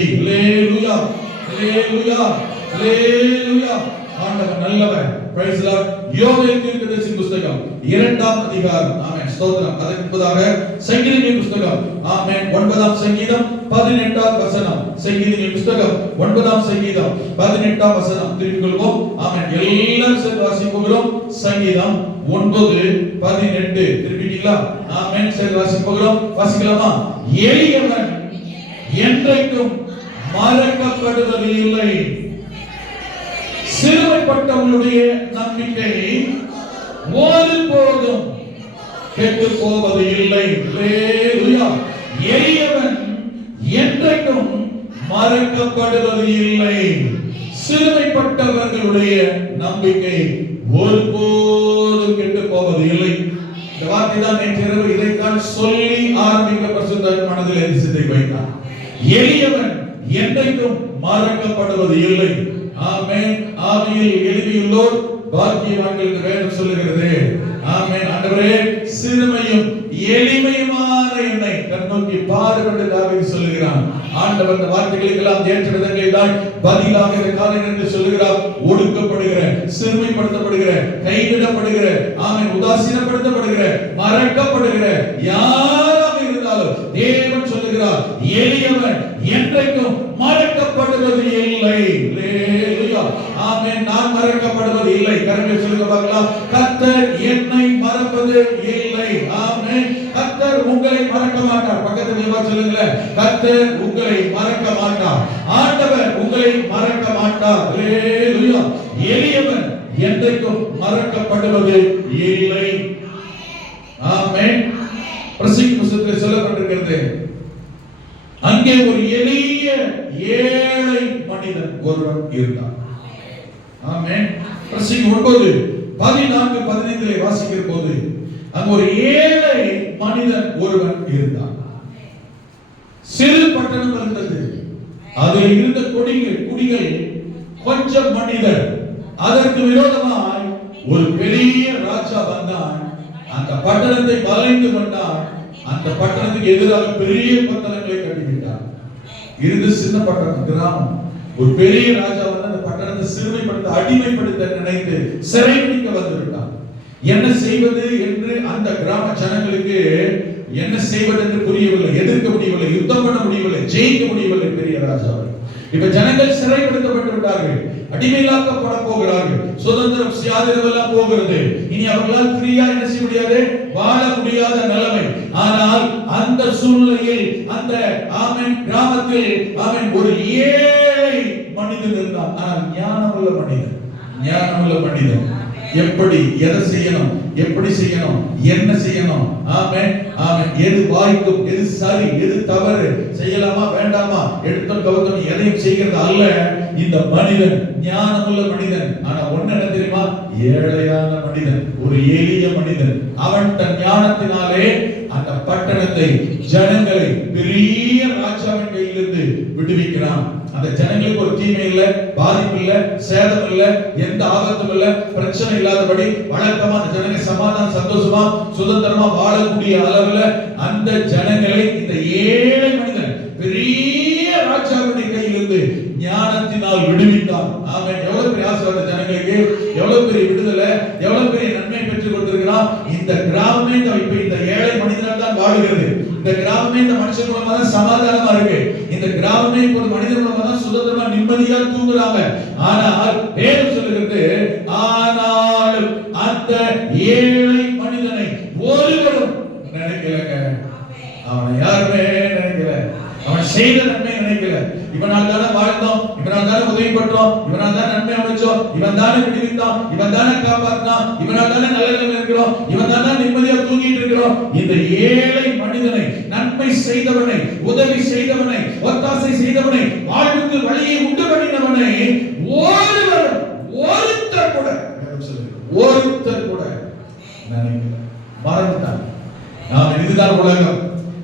படி. ஹல்லேலூயா, ஹல்லேலூயா, ஹல்லேலூயா. ஆண்டவர் நல்லவர். Praise the Lord. யோவேல் தீர்க்கதரிசி புத்தகம் 2ஆம் அதிகாரம். ஆமென், ஸ்தோத்திரம். அதற்கு முன்பதாக சங்கீதங்களின் புத்தகம், ஆமென், 9ஆம் சங்கீதம் 18ஆம் வசனம். சங்கீதங்களின் புத்தகம் 9ஆம் சங்கீதம் 18ஆம் வசனம் திருப்பிக் கொள்வோம். ஆமென், எல்லாரும் சேர்ந்து வாசிப்போம். சங்கீதம் 9:18 திருப்பிட்டீங்களா? ஆமென், சேர்ந்து வாசிப்போம். வாசிக்கலாமா? எளியவன் என்றைக்கும் மறக்கப்படுவது இல்லை, சிறுமைப்பட்டவனுடைய நம்பிக்கை ஒருபோதும் கெட்டு போவது இல்லை. ஹல்லேலூயா. எளியவன் என்றைக்கும் மறக்கப்படுவது இல்லை, சிறுமைப்பட்டவர்களுடைய நம்பிக்கை ஒருபோதும் கெட்டு போவது இல்லை. இந்த வார்த்தை தான் நேற்று இரவு இதைத்தான் சொல்லி ஆரம்பிக்க பரிசுத்த மனதில் சிந்தை வைத்தார். எளியவன் என்றைக்கும் மறக்கப்படுவது இல்லை. ஆமென். ஆவியில் எளிமையுள்ளோர் பாக்கியவான்கள் என்று வேதம் சொல்லுகிறது. ஆமென். ஆண்டவரே, சிறுமையும் எளிமையுமான என்னை கண்ணோக்கி பாரு என்று தாவீது சொல்லுகிறான். ஆண்டவர் இந்த வார்த்தைகளுக்கெல்லாம் ஏற்ற விதங்களில் தான் பதிலாக இந்த காரியங்கள் சொல்லுகிறார். ஒடுக்கப்படுகிற, சிறுமைப்படுத்தப்படுகிற, கைவிடப்படுகிற, ஆமென், உதாசீனப்படுத்தப்படுகிற, மறக்கப்படுகிற யாராக இருந்தாலும் தேவன் சொல்லுகிறார், எளியவன் என்றைக்கும் மறக்கப்படுவது இல்லை. ஹல்லேலூயா. ஆமென். நான் மறக்கப்படுவது இல்லை. கரங்களை சொல்லுங்க பார்க்கலாம். கர்த்தர் என்னை மறப்பது இல்லை. ஆமென். கர்த்தர் உங்களை மறக்க மாட்டார். பக்கத்துல சொல்லுங்க, கர்த்தர் உங்களை மறக்க மாட்டார். ஆண்டவர் உங்களை மறக்க மாட்டார். ஹல்லேலூயா. எளியவன் என்றைக்கும் மறக்கப்படுவது இல்லை. ஆமென். பிரசங்கி புத்தகத்தில் சொல்லப்பட்டிருக்கிறது, அங்கே ஒரு எளிய ஏழை மனிதன் ஒருவன் இருந்தான். ஆமென். பிரசங்கி 9:14-15 வாசிக்கிற போது அங்கு ஒரு ஏழை மனிதன் ஒருவன் இருந்தான். சிறு பட்டணம் இருந்தது. அதில் இருந்த குடிகள் கொஞ்சம் மனிதர். அதற்கு விரோதமாய் ஒரு பெரிய ராஜா வந்தான். அந்த பட்டணத்தை வளைந்து கொண்டான். அந்த பட்டணத்துக்கு எதிராக பெரிய பட்டணங்களை கட்டிவிட்டார். இருந்து சின்ன பட்டணம், கிராமம். ஒரு பெரிய ராஜா வந்து அந்த பட்டணத்தை சிறுமைப்படுத்த, அடிமைப்படுத்த நினைத்து சிறைபிடிக்க வந்து விட்டான். என்ன செய்வது என்று அந்த கிராம ஜனங்களுக்கு என்ன செய்வது என்று புரியவில்லை. எதிர்க்க முடியவில்லை, யுத்தம் பண்ண முடியவில்லை, ஜெயிக்க முடியவில்லை பெரிய ராஜா. இப்ப ஜனங்கள் சிறைப்படுத்தப்பட்டு விட்டார்கள், அடிமையாக்கப்பட போகிறார்கள், சுதந்திரம் சுயாதீனம் போகிறது. இனி அவர்களால் ஃப்ரீயா என்ன செய்ய முடியாது, வாழ முடியாத நிலைமை. ஆனால் அந்த சூழ்நிலையில் அந்த ஆமென் கிராமத்தில் ஆமென் ஒரு ஏழை மனிதன் இருந்தான். ஆனால் ஞானமுள்ள மனிதன். ஞானமுள்ள மனிதன் எப்படி எதை செய்யணும், எப்படி செய்யணும், என்ன செய்யணும், ஆமென் ஆமென், எது வாய்க்கும், எது சரி, எது தவறு, செய்யலாமா வேண்டாமா, எடுத்தோம் கவுத்தோம் எதையும் செய்கிறது அல்ல இந்த மனிதன். ஞானமுள்ள மனிதன். ஆனா ஒண்ணு என்ன தெரியுமா, ஏழையான மனிதன், ஒரு எளிய மனிதன். அவன் தன் ஞானத்தினாலே அந்த பட்டணத்தை, ஜனங்களை பெரிய ராஜாவின் கையிலிருந்து விடுவிக்கிறான். அந்த ஜனங்களுக்கு ஒரு தீமை இல்ல, பாதிப்பு இல்ல, சேதம் இல்ல, எந்த ஆபத்தும் இல்ல, பிரச்சனை இல்லாதபடி வழக்கமா அந்த ஜனங்க சமாதான சந்தோஷமா சுதந்திரமா வாழக்கூடிய அளவுல அந்த ஜனங்களை இந்த ஏழை மனிதன் பெரிய ராஜாவுடைய கையிலிருந்து ஞானத்தினால் விடுவித்தான். ஆமென். எவ்வளவு பெரிய ஆசீர்வாதம் ஜனங்களுக்கு, எவ்வளவு பெரிய விடுதலை, எவ்வளவு பெரிய நன்மை பெற்றுக் கொண்டிருக்கிறான். இந்த கிராமமே இப்ப இந்த ஏழை மனிதனால் தான் வாழுகிறது. இந்த கிராமமே இந்த மனுஷன் மூலமா தான் சமாதானமா இருக்கு. இந்த கிராமமே இப்ப மனிதன் மூலமா தான் சுதந்திரமா நிம்மதியா தூங்குறாங்க. ஆனால் வேதம் சொல்லுகிறது, ஆனாலும் அந்த ஏழை மனிதனை ஒருவரும் நினைக்கலங்க. அவனை யாருமே நினைக்கல. அவன் செய்த நன்மை நினைக்கல. இவனால் தானே வாழ்ந்தோம், இவனால் தானே உதவி பண்றோம், இவனால் தானே நன்மை அமைச்சோம், இவன் தானே விடுவித்தான், இவன் தானே காப்பாற்றினான், இவனால் தானே நல்ல நிலைமையில் இருக்கிறோம், இவன் தானே நிம்மதியா தூங்கிட்டு இருக்கிறோம். இந்த ஏழை மனிதனை, நன்மை செய்தவனை, உதவி செய்தவனை, ஒத்தாசை செய்தவனை, வாழ்வுக்கு வழியை உண்டு பண்ணினவனை ஒருத்தர் கூட நினைக்கல, மறந்துட்டான். நாம் இதுதான் உலகம்.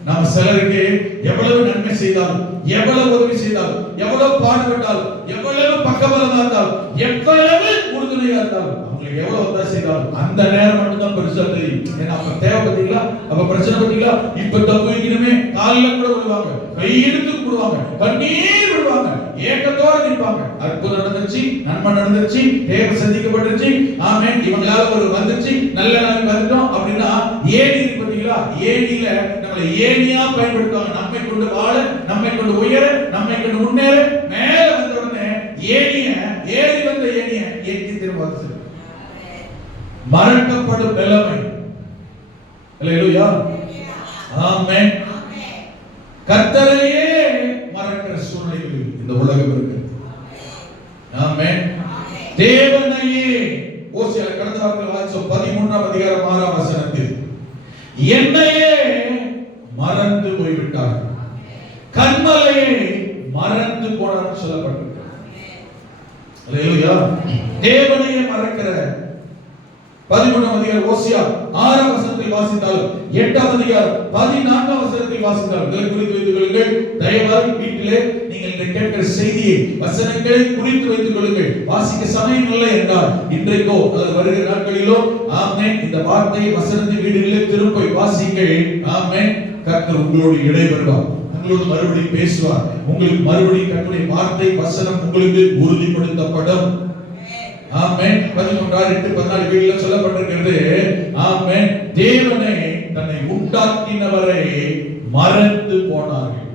நாம் சிலருக்கு எவ்வளவு நன்மை செய்தாலும், எவ்வளவு உதவி செய்தாலும், எவ்வளவு பாடுபட்டாலும், எவ்வளவு பக்கபலமா இருந்தாலும், எவ்வளவு உறுதுணையா இருந்தாலும், அவங்களுக்கு எவ்வளவு உதவி செய்தாலும் அந்த நேரம் மட்டும் தான் பெருசா தெரியும். ஏன்னா அப்ப தேவை பத்தீங்களா, அப்ப பிரச்சனை பத்தீங்களா, இப்ப தப்பு வைக்கணுமே காலில கூட விழுவாங்க, கையெடுத்து கூடுவாங்க, கண்ணீர் விடுவாங்க, ஏக்கத்தோட நிற்பாங்க. அற்புதம் நடந்துச்சு, நன்மை நடந்துச்சு, தேவை சந்திக்கப்பட்டுச்சு, ஆமென், இவங்களால ஒரு வந்துச்சு, நல்ல நாள் வந்துட்டோம் அப்படின்னா ஏணி பார்த்தீங்களா, ஏணியில நம்மளை ஏணியா பயன்படுத்துவாங்க. நம்மை கொண்டு வாழ, நம்மை கொண்டு உயர, நம்மை கொண்டு முன்னேற. மேல வந்த உடனே ஏணிய ஏறி வந்த ஏணிய ஏற்றி திரும்ப மறக்கப்படும் நிலைமை. அல்லேலூயா, ஆமென். கர்த்தரையே மறக்கிற சூழ்நிலைகள் இந்த உலகம் இருக்கு. ஆமென். தேவனையே ஓசியா கடந்த வாரத்தில் வாசிச்சோம் 13ஆம் அதிகாரம் 6ஆம் வசனத்தில் என்னையே மறந்து போய்விட்டார், கண்மலையை மறந்து போனார் சொல்லப்பட்டிருக்கு. அல்லேலூயா. தேவனையே மறக்கிற 13ஆம் அதிகாரம் ஓசியா 6ஆம் வசனத்தில் வாசித்தாலும் 8ஆம் அதிகாரம் 14ஆம் வசனத்தில் வாசித்தாலும் இதை குறித்து வைத்துக் கொள்ளுங்கள். தயவாக வீட்டிலே நீங்கள் இந்த கேட்கிற செய்தியை வசனங்களை குறித்து வைத்துக் கொள்ளுங்கள். வாசிக்க சமயம் இல்லை என்றால் இன்றைக்கோ அல்லது வருகிற நாட்களிலோ ஆமென் இந்த வார்த்தையை வசனத்தை வீடுகளிலே திருப்பி வாசிங்கள். ஆமென். கர்த்தர் உங்களோடு இடைவருவார், உங்களோடு மறுபடியும் பேசுவார், உங்களுக்கு மறுபடியும் கர்த்தருடைய வார்த்தை வசனம் உங்களுக்கு உறுதிப்படுத்தப்படும். ஆமென். 13:8-14 வீடியோல சொல்லப்பட்டிருக்கிறது. ஆமென். தேவனை தன்னை உண்டாக்கினவரை மறந்து போனார்கள்.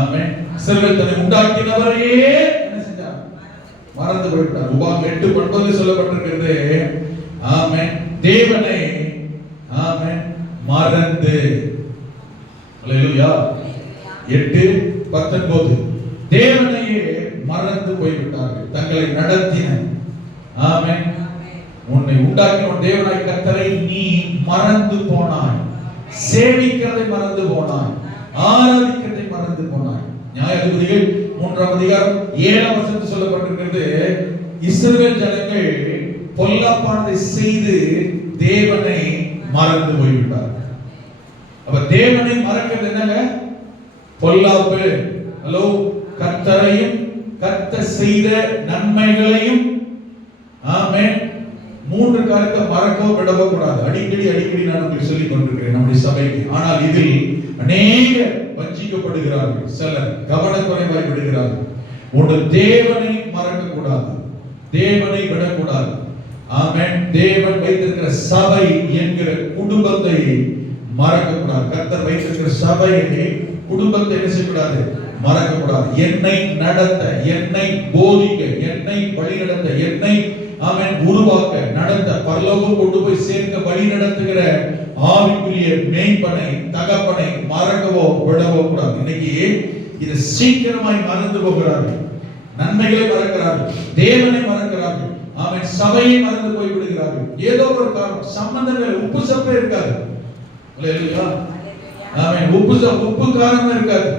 ஆமென். இஸ்ரவேல் தன்னை உண்டாக்கினவரையே என்ன செஞ்சார்? மறந்து போய்விட்டார். உபாகம் 8:9 சொல்லப்பட்டிருக்கிறது. ஆமென். தேவனை ஆமென் மறந்து. அல்லேலூயா. 8:19 தேவனையே மறந்து போய்விட்டார்கள், தங்களை நடத்தின. ஆமென். உன்னை உண்டாக்கின தேவனாய் கர்த்தரை நீ மறந்து போனாய், சேவிக்கிறதை மறந்து போனாய், ஆராதிக்கிறதை மறந்து போனாய். நியாயாதிபதிகள் 3ஆம் அதிகாரம் 7ஆம் வசனத்தில் சொல்லப்பட்டிருக்கிறது. இஸ்ரவேல் ஜனங்கள் பொல்லாப்பானதை செய்து தேவனை மறந்து போய்விட்டார். அப்ப தேவனை மறக்கிறது என்னங்க? பொல்லாப்பு. ஹலோ, கர்த்தரையும் கர்த்தர் செய்த நன்மைகளையும் ஆமென் 3 காரியத்தை மறக்கவும் விடவும் கூடாது. அடிக்கடி நான் உங்களுக்கு சொல்லிக் கொண்டிருக்கிறேன் நம்முடைய சபைக்கு. ஆனால் இதில் அநேக வஞ்சிக்கப்படுகிறார்கள், சிலர் கவனக்குறைவாய் விடுகிறார்கள். ஒன்று, தேவனை மறக்க கூடாது, தேவனை விடக்கூடாது. ஆமென். தேவன் வைத்திருக்கிற சபை என்கிற குடும்பத்தை மறக்க கூடாது. கர்த்தர் வைத்திருக்கிற சபையை குடும்பத்தை என்ன செய்யக்கூடாது? மறக்க கூடாது. என்னை நடத்த, என்னை போதிக்க, என்னை வழிநடத்த, என்னை ஆமென் உருவாக்க, நடத்த, பரலோகம் கொண்டு போய் சேர்க்க வழி நடத்துகிற ஆவிக்குரிய மேய்ப்பனை, தகப்பனை மறக்கவோ விடவோ கூடாது. இன்னைக்கு இது சீக்கிரமாய் மறந்து போகிறார்கள். நன்மைகளை மறக்கிறார்கள், தேவனை மறக்கிறார்கள், ஆமென் சபையை மறந்து போய் விடுகிறார்கள். ஏதோ ஒரு காரணம், சம்பந்தங்கள், உப்பு சப்பே இருக்காது. அல்லேலூயா. ஆமென். உப்பு காரணம் இருக்காது.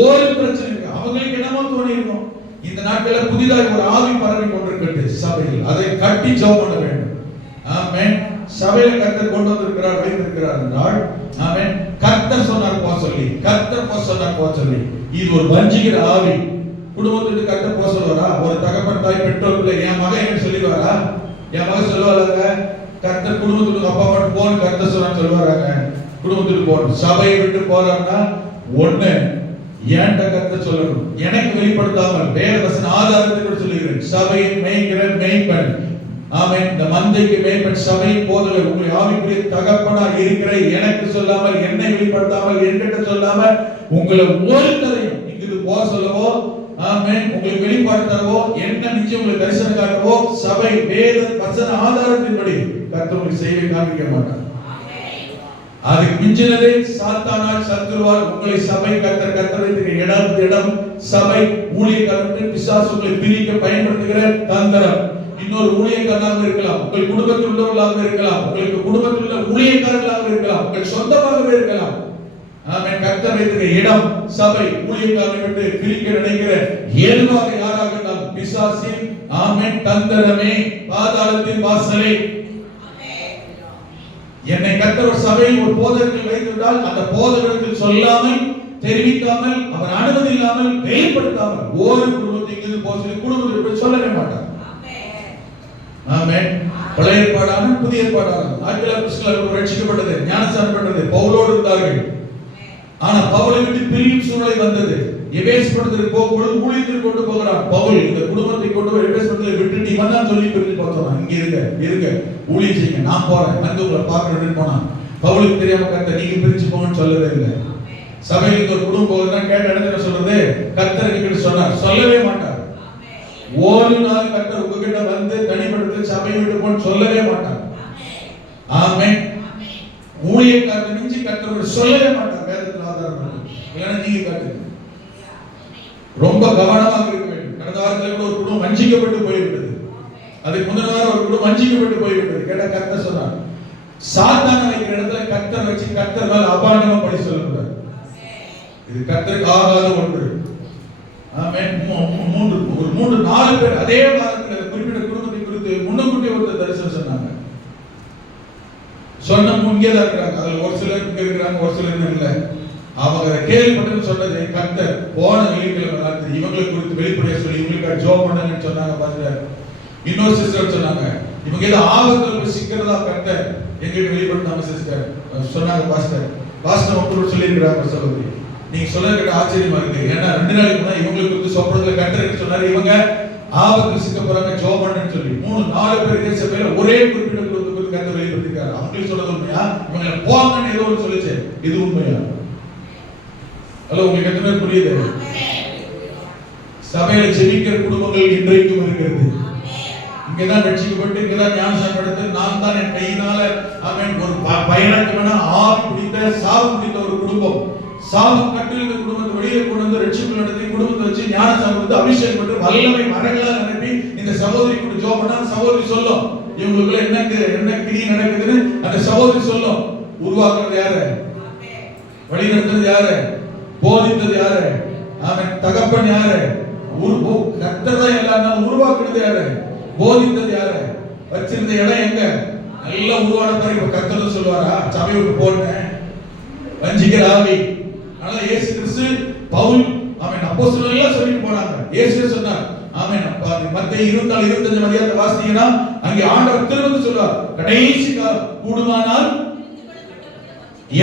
ஒரு பிரச்சனை இருக்கு. அவங்களுக்கு என்னமோ தோணி இருக்கும், இந்த நாட்களில் புதிதாக ஒரு ஆவி பரவி கொண்டிருக்கிறது சபையில், அதை கட்டி ஜெபம் பண்ண வேண்டும். ஆமென். சபையில கர்த்தர் கொண்டு வந்திருக்கிறார், வைத்திருக்கிறார் என்றால் ஆமென் கர்த்தர் சொன்னார் போ சொல்லி, கர்த்தர் சொன்னார் போ சொல்லி. இது ஒரு வஞ்சிக்கிற ஆவி. குடும்பத்துக்கு கர்த்தர் போ சொல்லுவாரா? ஒரு தகப்பன் தாய் பெற்றோர்களை என் மகன் என்ன சொல்லிடுவாரா? என் மகன் சொல்லுவாங்க கர்த்தர் குடும்பத்துக்கு அப்பா மட்டும் போன்னு கர்த்தர் சொன்னான்னு சொல்லுவாராங்க. குடும்பத்துக்கு போகணும். சபையை விட்டு போறாருன்னா ஒண்ணு ஏன்ட கர்த்தர் சொல்லணும், எனக்கு வெளிப்படுத்தாமல் வேற வசன ஆதாரத்தை சொல்லுகிறேன். சபையை மேய்க்கிற மேய்ப்பன், ஆமென் இந்த மந்தைக்கு மேய்ப்பன், சபையின் போதகர், உங்களை ஆவிக்குரிய தகப்பனா இருக்கிற எனக்கு சொல்லாமல், என்னை வெளிப்படுத்தாமல், என்கிட்ட சொல்லாமல் உங்களை ஒருத்தரையும் இங்கு போக சொல்லவோ, ஆமென் உங்களுக்கு வெளிப்பாடு தரவோ, என்ன நிச்சயம் உங்களுக்கு தரிசனம் காட்டவோ சபை வேத வசன ஆதாரத்தின்படி கர்த்தர் உங்களுக்கு செய்ய காண்பிக்க மாட்டார். அதுக்கு மிஞ்சினதே சாத்தானால், சத்துருவால் உங்களை சபை கர்த்தர் இடம் சபை ஊழியக்காரர்கள் பிசாசு உங்களை பிரிக்க பயன்படுத்துகிற தந்திரம். இன்னொரு ஊழியக்காரனாக இருக்கலாம், உங்கள் குடும்பத்தில் உள்ளவர்களாக இருக்கலாம், உங்களுக்கு குடும்பத்தில் உள்ள ஊழியக்காரர்களாக இருக்கலாம், உங்கள் சொந்தமாகவே இருக்கலாம். ஆமென். கர்த்தர் வைத்திருக்கிற இடம் சபை ஊழியக்காரனை விட்டு பிரிக்க நினைக்கிற ஏதுவாக யாராக இருந்தாலும் பிசாசின் ஆமென் தந்திரமே, பாதாளத்தின் வாசலே. என்னை கர்த்தர் ஒரு சபையில் ஒரு போதகர்கள் வைத்திருந்தால் அந்த போதகர்கள் சொல்லாமல், தெரிவிக்காமல், அவர் அனுமதி இல்லாமல், வெளிப்படுத்தாமல் ஒரு குடும்பத்துக்கு குடும்பத்திற்கு சொல்லவே மாட்டார். ஆமென். பழைய ஏற்பாடான புதிய ஏற்பாடான ஆட்கள் கிறிஸ்துவுக்குள் ரட்சிக்கப்பட்டது, ஞானஸ்நானம் பெற்றது, பவுலோடு இருந்தார்கள். ஆனா பவுலை விட்டு பிரியும் சூழ்நிலை வந்தது. எபேஸ் பட்டணத்துக்கு போகும்போது ஊழியத்திற்கு கொண்டு போகிறான் பவுல். இந்த குடும்பத்தை கொண்டு போய் எபேஸ் பட்டணத்துல விட்டுட்டு இவன் தான் சொல்லி பிரிஞ்சு போறான். இங்க இருங்க ஊழியம் செய்யுங்க, நான் போறேன் வந்து உங்களை பார்க்கறேன்னு போனான். பவுலுக்கு தெரியாம கர்த்தர் நீங்க பிரிஞ்சு போங்கன்னு சொல்லவே இல்லை. சபையில் ஒரு குடும்பம் போகுதுன்னா கேட்ட இடத்துல சொல்றது கர்த்தர் கிட்ட சொன்னார், சொல்லவே மாட்டார். ஒரு நாள் கர்த்தர் உங்ககிட்ட வந்து தனிப்பட்ட சபையை விட்டு போன்னு சொல்லவே மாட்டார். ஆமென். ஊழியக்காரர் மிஞ்சி கர்த்தர் சொல்லவே மாட்டார். வேதத்தில் ஆதாரம் இல்லைன்னா நீங்க காட்டுங்க. ரொம்ப கவனமாக இருக்க வேண்டும். கடந்த வாரத்தில் கூட ஒரு குடும்பம் வஞ்சிக்கப்பட்டு போய்விட்டது. அதுக்கு முந்தின வாரம் ஒரு குடும்பம் வஞ்சிக்கப்பட்டு போய்விட்டது. கேட்ட கர்த்தர் சொன்னார், சாத்தான வைக்கிற இடத்துல கர்த்தர் வச்சு கர்த்தர் மேல அபாண்டமா பழி சொல்லக்கூடாது. இது கர்த்தருக்கு ஆகாத ஒன்று. ஆமென். மூன்று நாலு பேர் அதே வாரத்தில் குறிப்பிட்ட குடும்பத்தை குறித்து முன்னக்கூட்டிய ஒரு தரிசனம் சொன்னாங்க. சொன்ன இங்கேதான் இருக்கிறாங்க. அதுல ஒரு சிலர் இங்க இருக்கிறாங்க, ஒரு சிலர் இல்லை. அவங்க கேள்விப்பட்டு சொன்னது கர்த்தர் போன வெள்ளிக்கிழமை ராத்திரி இவங்களை குறித்து வெளிப்படையா சொல்லி இவங்களுக்கு ஜோம் பண்ணுங்கன்னு சொன்னாங்க. பாருங்க, இன்னொரு சிஸ்டர் சொன்னாங்க இவங்க ஏதோ ஆபத்துல போய் சிக்கிறதா கர்த்தர் எங்கிட்ட வெளிப்படுத்தாம சிஸ்டர் சொன்னாங்க. பாஸ்டர் மக்கள் சொல்லியிருக்கிறாங்க. சகோதரி, நீங்க சொல்ல கேட்ட ஆச்சரியமா இருக்கு. ஏன்னா 2 நாளைக்கு முன்னாடி இவங்களுக்கு குறித்து சொப்பனத்துல கர்த்தர் சொன்னாரு இவங்க ஆபத்துல சிக்க போறாங்க ஜோம் பண்ணுன்னு சொல்லி 3-4 பேர் இதே சபையில ஒரே குறிப்பிட்ட குடும்பத்துக்கு கர்த்தர் வெளிப்படுத்திருக்காரு. அவங்களுக்கு சொல்றது உண்மையா? இவங்களை போங்கன்னு ஏதோ ஒன்று சொல்லிச்சு, இது உண்மையா? ஹலோ, உங்களுக்கு எத்தனை புரியுது? சபையில ஜெபிக்கிற குடும்பங்கள் இன்றைக்கும் இருக்கிறது. இங்கதான் ரட்சிக்கப்பட்டு இங்கதான் ஞானஸ்நானம் எடுத்து நான் தான் என் கையினால ஆமென் ஒரு பயணத்துக்கு வேணா ஆவி பிடித்த சாவு பிடித்த ஒரு குடும்பம் சாவு கட்டில் இந்த குடும்பத்தை வெளியே கொண்டு வந்து ரட்சிப்பு நடத்தி குடும்பத்தை வச்சு ஞானஸ்நானம் கொடுத்து அபிஷேகம் பண்ணி வல்லமை மரங்களால் அனுப்பி இந்த சகோதரி கூட ஜெபம் பண்ணா சகோதரி சொல்லும் இவங்களுக்குள்ள என்ன கிரி நடக்குதுன்னு அந்த சகோதரி சொல்லும். உருவாக்குறது யாரு? வழி நடத்துறது யாரு? போதித்தது யாரு? அவன் தகப்பன் யாரு? கர்த்தர் தான் எல்லாரும் உருவாக்குறது யாரு? போதித்தது யாரு? வச்சிருந்த இடம் எங்க? நல்லா உருவான பிறகு இப்ப கர்த்தர் சொல்லுவாரா சபை விட்டு போனேன் வஞ்சிக்கிற ஆவி. அதனால இயேசு கிறிஸ்து பவுல் அவன் அப்போஸ்தலர்கள் எல்லாம் சொல்லிட்டு போனாங்க. இயேசு சொன்னார் ஆமென். மத்தேயு 24:25 மதியத்தை வாசித்தீங்கன்னா அங்கே ஆண்டவர் திரும்ப சொல்றார் கடைசி காலம் கூடுமானால்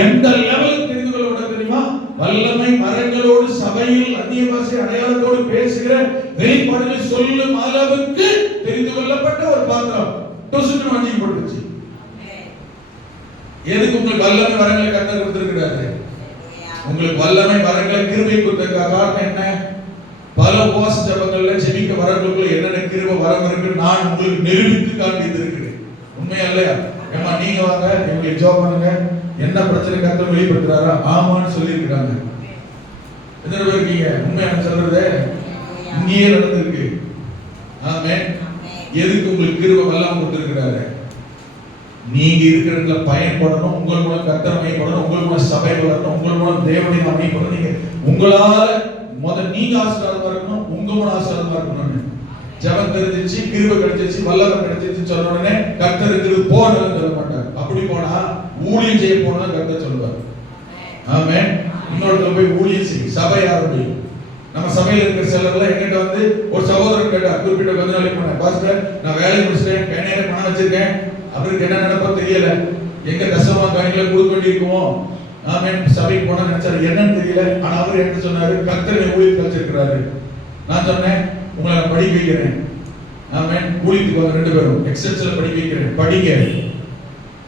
எந்த லெவலுக்கு தெரிந்து கொள்ள விட தெரியுமா? வல்லமை மரங்களோடு சபையில் அந்நிய பாஷை அடையாளத்தோடு பேசுகிற வெளிப்பாடுகளை சொல்லும் அளவுக்கு தெரிந்து கொள்ளப்பட்ட ஒரு பாத்திரம் டொசுக்கு வஞ்சிக்கப்பட்டுச்சு. எதுக்கு உங்களுக்கு வல்லமை வரங்களை கர்த்தர் கொடுத்திருக்கிறாரு? உங்களுக்கு வல்லமை வரங்களை கிருபை கொடுத்திருக்க காரணம் என்ன? பல உபவாச ஜெபங்கள்ல ஜெபிக்க வரங்களுக்குள்ள என்னென்ன கிருபை வரம் இருக்கு நான் உங்களுக்கு நிரூபித்து காண்பித்து இருக்கிறேன். உண்மையா இல்லையா? ஏமா நீங்க வாங்க எங்களுக்கு ஜெபம் பண்ணுங்க, என்ன பிரச்சனை கர்த்தர் வெளிப்படுத்துறாரா? ஆமான்னு சொல்லி இருக்கிறாங்க. எத்தனை பேர் இருக்கீங்க? உண்மையான சொல்றது இங்கேயே நடந்திருக்கு. ஆமென். எதுக்கு உங்களுக்கு கிருபை வல்லமை கொடுத்திருக்கிறாரு? நீங்க இருக்கிறதுல பயன்படணும், உங்கள் மூலம் கர்த்தர் மையப்படணும், உங்கள் மூலம் சபை வளரணும், உங்கள் மூலம் தேவனை அமைப்படணும். நீங்க உங்களால முதல்ல நீங்க ஆசீர்வாதமா இருக்கணும், உங்க மூலம் ஆசீர்வாதமா இருக்கணும். ஜெபம் தெரிஞ்சிச்சு, கிருபை கிடைச்சிச்சு, வல்லமை கிடைச்சிச்சு சொன்ன உடனே கர்த்தர் இருக்கிறது போனதுன்னு சொல்ல மாட்டார். அப்படி போனா ஊழியம் செய்ய போனா கர்த்தர் சொல்லுவார். ஆமென். இன்னொருத்தர் போய் ஊழியம் செய்ய சபை ஆரம்பிக்கும். நம்ம சபையில இருக்கிற சிலர்லாம் எங்கிட்ட வந்து ஒரு சகோதரன் கேட்டா குறிப்பிட்ட கொஞ்ச நாளைக்கு போனேன், பாஸ்டர் நான் வேலை முடிச்சிட்டேன், கையில பணம் வச்சிருக்கேன், அவருக்கு என்ன நினைப்போ தெரியல, எங்க தசமா காணிகளை கொடுக்க வேண்டியிருக்குமோ ஆமென் சபைக்கு போனா நினைச்சாரு என்னன்னு தெரியல. ஆனா அவர் என்ன சொன்னாரு? கர்த்தரை ஊழியத்துக்கு வச்சிருக்கிறாரு. நான் சொன்னேன் உங்களை நான் படிக்க வைக்கிறேன். ஆமென். ஊழியத்துக்கு வாங்க 2 பேரும் எக்ஸெல்ஸ்ல படிக்க வைக்கிறேன், படிங்க